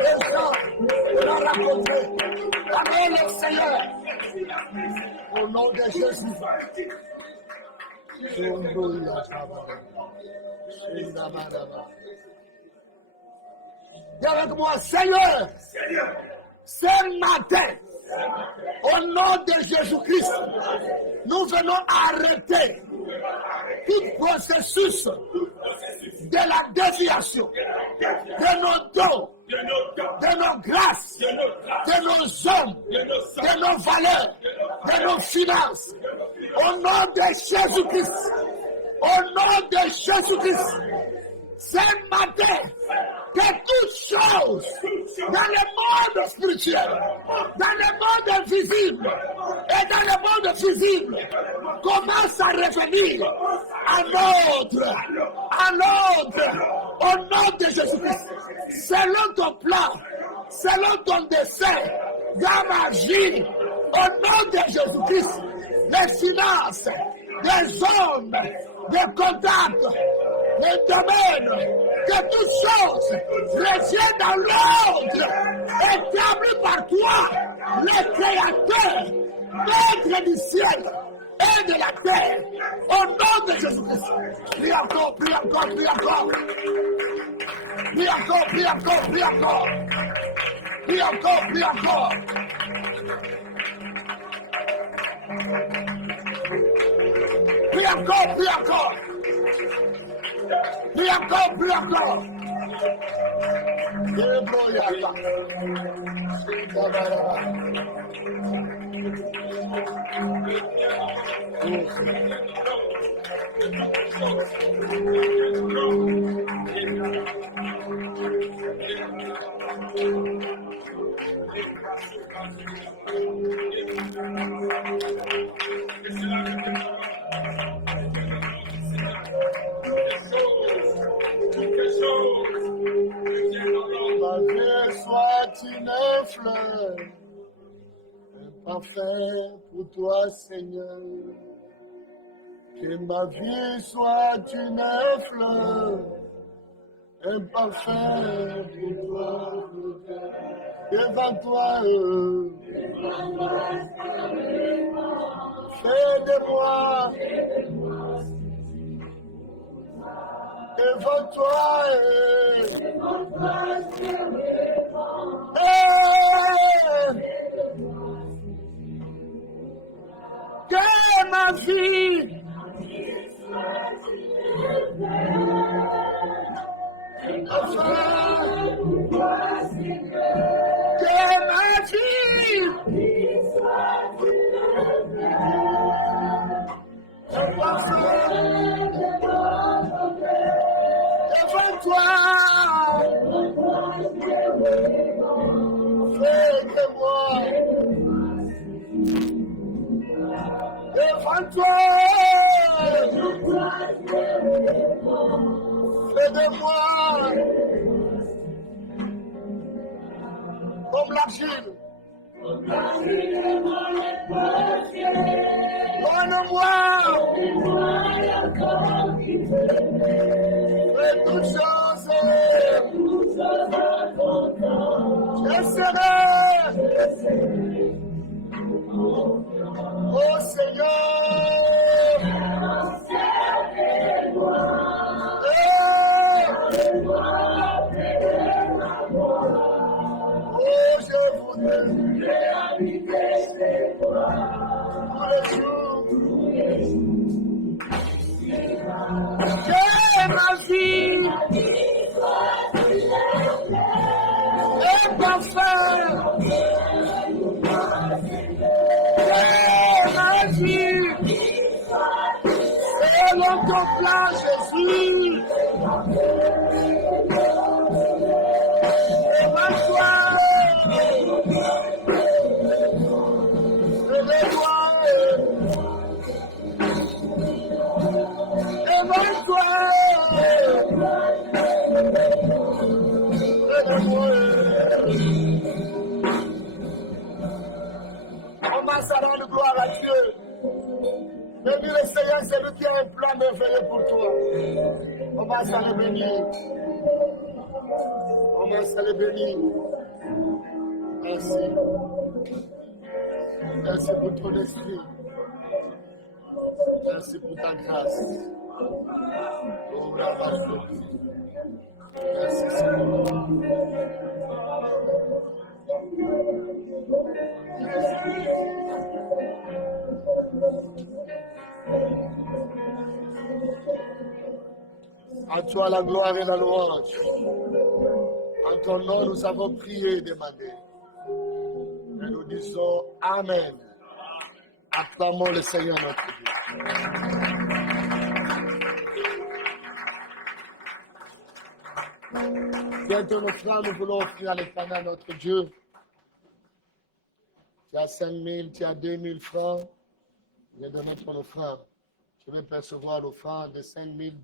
les gens que l'on a rencontrés. Amène-le, Seigneur. Au nom de Jésus. Dis avec moi, Seigneur, ce matin, au nom de Jésus-Christ, nous venons arrêter tout processus de la déviation de nos dons, de nos grâces, de nos hommes, de nos valeurs, de nos finances. Au nom de Jésus-Christ, au nom de Jésus-Christ, ce matin, que toutes choses dans le monde spirituel, dans le monde invisible et dans le monde visible commencent à revenir à l'ordre, au nom de Jésus-Christ, selon ton plan, selon ton dessein, dans ma vie, au nom de Jésus-Christ, les finances, les hommes, les contacts, les domaines, que toutes choses reviennent dans l'ordre établi par toi, le Créateur, Maître du ciel et de la terre, au nom de Jésus-Christ. Prie encore. Prie encore. Ma vie soit une fleur, un parfum pour toi, Seigneur. Que ma vie soit une fleur, un parfum pour toi, devant toi. Fais de moi devant toi. Que ma vie devant toi. Fais de moi devant toi. Fais de moi comme l'argile. Donne-moi fais toutes choses. Je serai oh Seigneur. Oh, je voudrais habiter chez toi tous les jours. J'ai ma vie et parfait. J'ai ma vie selon ton plan, Jésus. Évanouis-toi. On va s'en rendre gloire à Dieu. Bénis le Seigneur, c'est lui qui a un plan merveilleux pour toi. On va s'en le bénir. On va s'en le bénir. Merci. Merci pour ton esprit. Merci pour ta grâce. Oh, merci Seigneur. À toi la gloire et la louange. En ton nom, nous avons prié et demandé. Et nous disons Amen. Acclamons le Seigneur notre Dieu. Bientôt, nos frères, nous voulons offrir à l'Éternel notre Dieu. Tu as 5 000, tu as 2 000 francs. Viens de mettre ton offrande. Tu veux percevoir l'offrande de 5 000,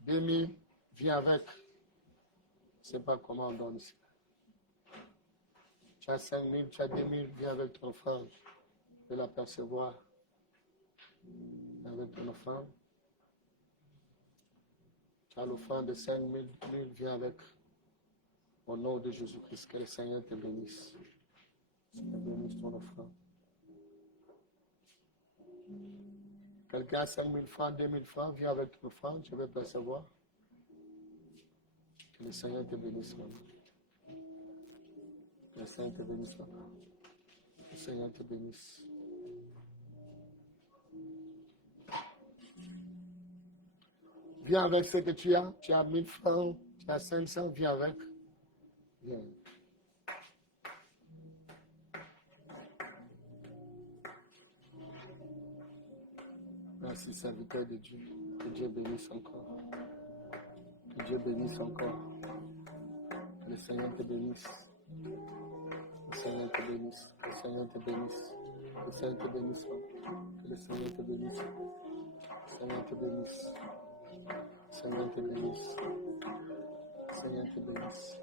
2 000, viens avec. Je ne sais pas comment on donne ça. Tu as 5 000, tu as 2 000, viens avec ton offrande. Tu veux la percevoir. Viens avec ton offrande. Tu as l'offrande de 5 000, viens avec. Au nom de Jésus-Christ, que le Seigneur te bénisse. Seigneur, bénisse ton offrande. Quelqu'un a 5 000 francs, 2 000 francs, viens avec ton offrande, tu veux percevoir. Que le Seigneur te bénisse maintenant. Que le Seigneur te bénisse maintenant. Que le Seigneur te bénisse. Viens avec ce que tu as. Tu as 1000 francs, tu as 500, viens avec. Viens. Merci, serviteur de Dieu. Que Dieu bénisse encore. Que Dieu bénisse encore. Que le Seigneur te bénisse. Que le Seigneur te bénisse. Que le Seigneur te bénisse. Que le Seigneur te bénisse. Que le Seigneur te bénisse. Que le Seigneur te bénisse. Seigneur te bénisse. Seigneur te bénisse.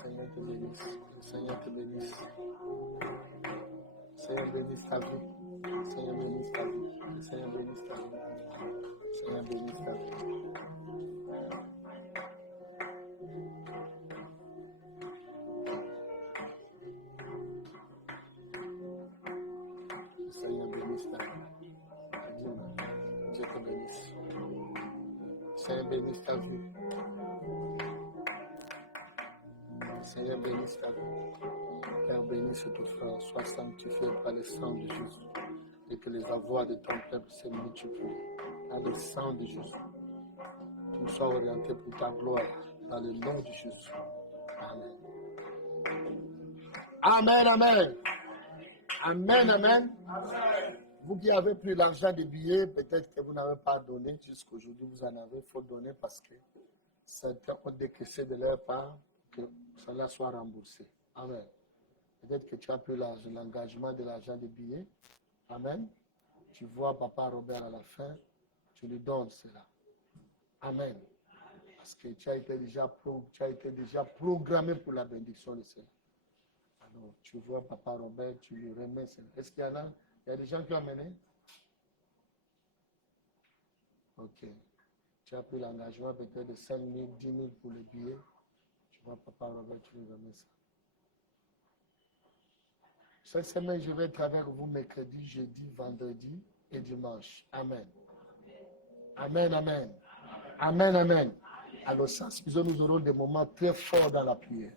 Seigneur te bénisse. Seigneur te bénisse. Seigneur bénisse ta vie. Seigneur bénisse ta vie. Seigneur bénisse ta vie. Seigneur bénisse ta vie. Seigneur bénisse ta vie. Dieu te bénisse. Seigneur bénisse ta vie. Seigneur bénisse ta vie. Père bénisse ton frère. Sois sanctifié par le sang de Jésus. Et que les avoirs de ton peuple se multiplient. Dans le sang de Jésus. Tout soit orienté pour ta gloire. Dans le nom de Jésus. Amen. Amen, amen. Amen, amen. Amen. Vous qui avez pris l'argent des billets, peut-être que vous n'avez pas donné. Jusqu'aujourd'hui, vous en avez. Il faut donner parce que certains ont décaissé de leur part que cela soit remboursé. Amen. Peut-être que tu as pris l'engagement de l'argent des billets. Amen. Tu vois Papa Robert à la fin, tu lui donnes cela. Amen. Parce que tu as été déjà programmé pour la bénédiction de cela. Alors, tu vois Papa Robert, tu lui remets cela. Est-ce qu'il y en a? Il y a des gens qui ont amené? Ok. Tu as pris l'engagement peut-être de 5 000, 10 000 pour le billet. Tu vois Papa Robert, tu lui remets ça. Cette semaine, je vais être avec vous mercredi, jeudi, vendredi et dimanche. Amen. Amen, amen. Amen, amen. Alors, nous aurons des moments très forts dans la prière.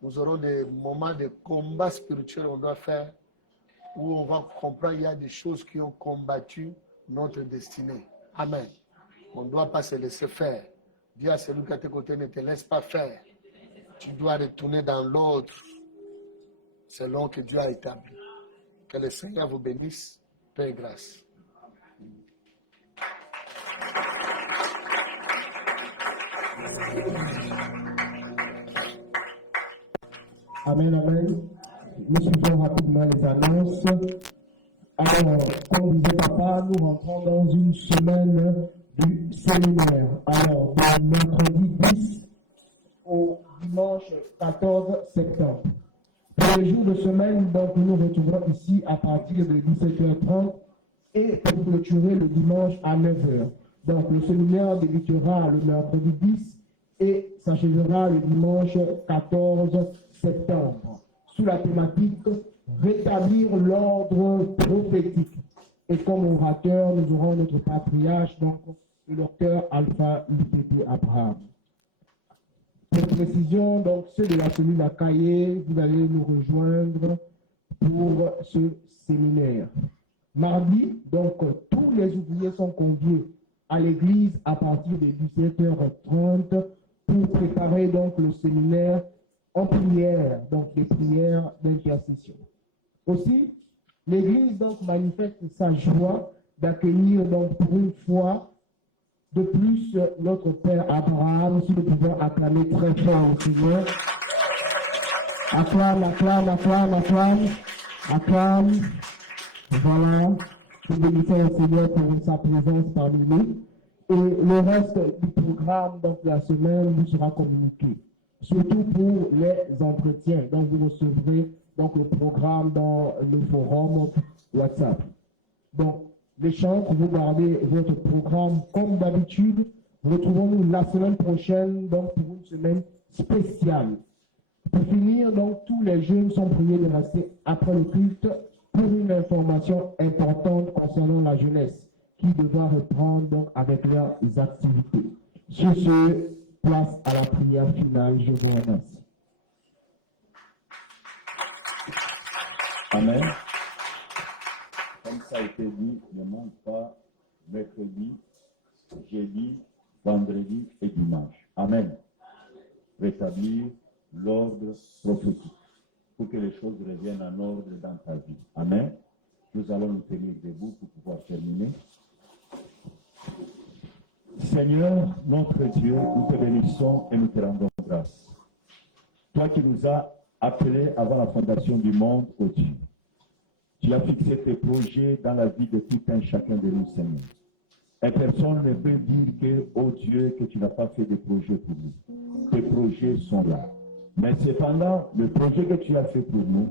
Nous aurons des moments de combat spirituel qu'on doit faire, où on va comprendre qu'il y a des choses qui ont combattu notre destinée. Amen. On ne doit pas se laisser faire. Dis à celui qui est à tes côtés, ne te laisse pas faire. Tu dois retourner dans l'ordre selon que Dieu a établi. Que le Seigneur vous bénisse. Paix et grâce. Amen, amen. Nous suivons rapidement les annonces. Alors, comme disait papa, nous rentrons dans une semaine du séminaire. Alors, du mercredi 10 au dimanche 14 septembre. Pour les jours de semaine, donc, nous nous retrouverons ici à partir de 17h30 et pour clôturer le dimanche à 9h. Donc, le séminaire débutera le mercredi 10 et s'achèvera le dimanche 14 septembre, sous la thématique rétablir l'ordre prophétique. Et comme orateur, nous aurons notre patriarche, donc le docteur Alpha UPP Abraham. Pour précision, donc ceux de la cellule à Caillé, vous allez nous rejoindre pour ce séminaire. Mardi, donc tous les ouvriers sont conviés à l'église à partir de 17h30 pour préparer donc le séminaire en prière, donc les prières d'intercession. Aussi, l'Église donc manifeste sa joie d'accueillir donc pour une fois de plus notre Père Abraham, si nous pouvons acclamer très fort au Seigneur. Acclame, acclame, acclame, acclame, acclame. Voilà, nous bénissons le Seigneur pour sa présence parmi nous. Et le reste du programme donc, de la semaine vous sera communiqué. Surtout pour les entretiens. Donc, vous recevrez donc, le programme dans le forum WhatsApp. Donc, les chantres, vous gardez votre programme comme d'habitude. Retrouvons-nous la semaine prochaine donc, pour une semaine spéciale. Pour finir, donc, tous les jeunes sont priés de rester après le culte pour une information importante concernant la jeunesse qui devra reprendre donc, avec leurs activités. Sur ce, place à la prière finale. Je vous remercie. Amen. Comme ça a été dit, ne manque pas mercredi, jeudi, vendredi et dimanche. Amen. Rétablir l'ordre prophétique pour que les choses reviennent en ordre dans ta vie. Amen. Nous allons nous tenir debout pour pouvoir terminer. Seigneur, notre Dieu, nous te bénissons et nous te rendons grâce. Toi qui nous as appelés avant la fondation du monde, ô Dieu, tu as fixé tes projets dans la vie de tout un chacun de nous, Seigneur. Et personne ne peut dire que, ô Dieu, que tu n'as pas fait de projets pour nous. Tes projets sont là. Mais cependant, le projet que tu as fait pour nous,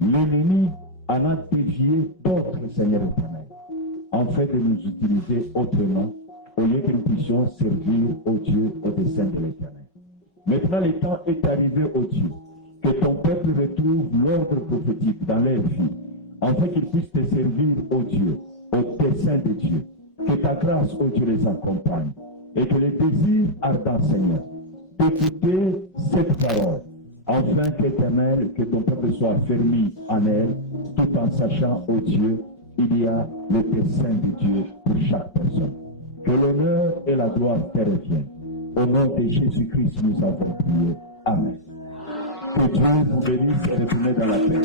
l'ennemi en a dévié d'autres, Seigneur éternel, en fait de nous utiliser autrement, au lieu que nous puissions servir au Dieu au dessein de l'Éternel. Maintenant, le temps est arrivé, ô Dieu, que ton peuple retrouve l'ordre prophétique dans leur vie, afin qu'ils puissent te servir, ô Dieu, au dessein de Dieu. Que ta grâce, ô Dieu, les accompagne, et que le désir ardent, Seigneur, d'écouter cette parole, afin qu'Éternel, que ton peuple soit affermi en elle, tout en sachant, ô Dieu, il y a le dessein de Dieu pour chaque personne. Que l'honneur et la gloire te reviennent. Au nom de Jésus-Christ, nous avons prié. Amen. Que Dieu vous bénisse et retournez dans la paix.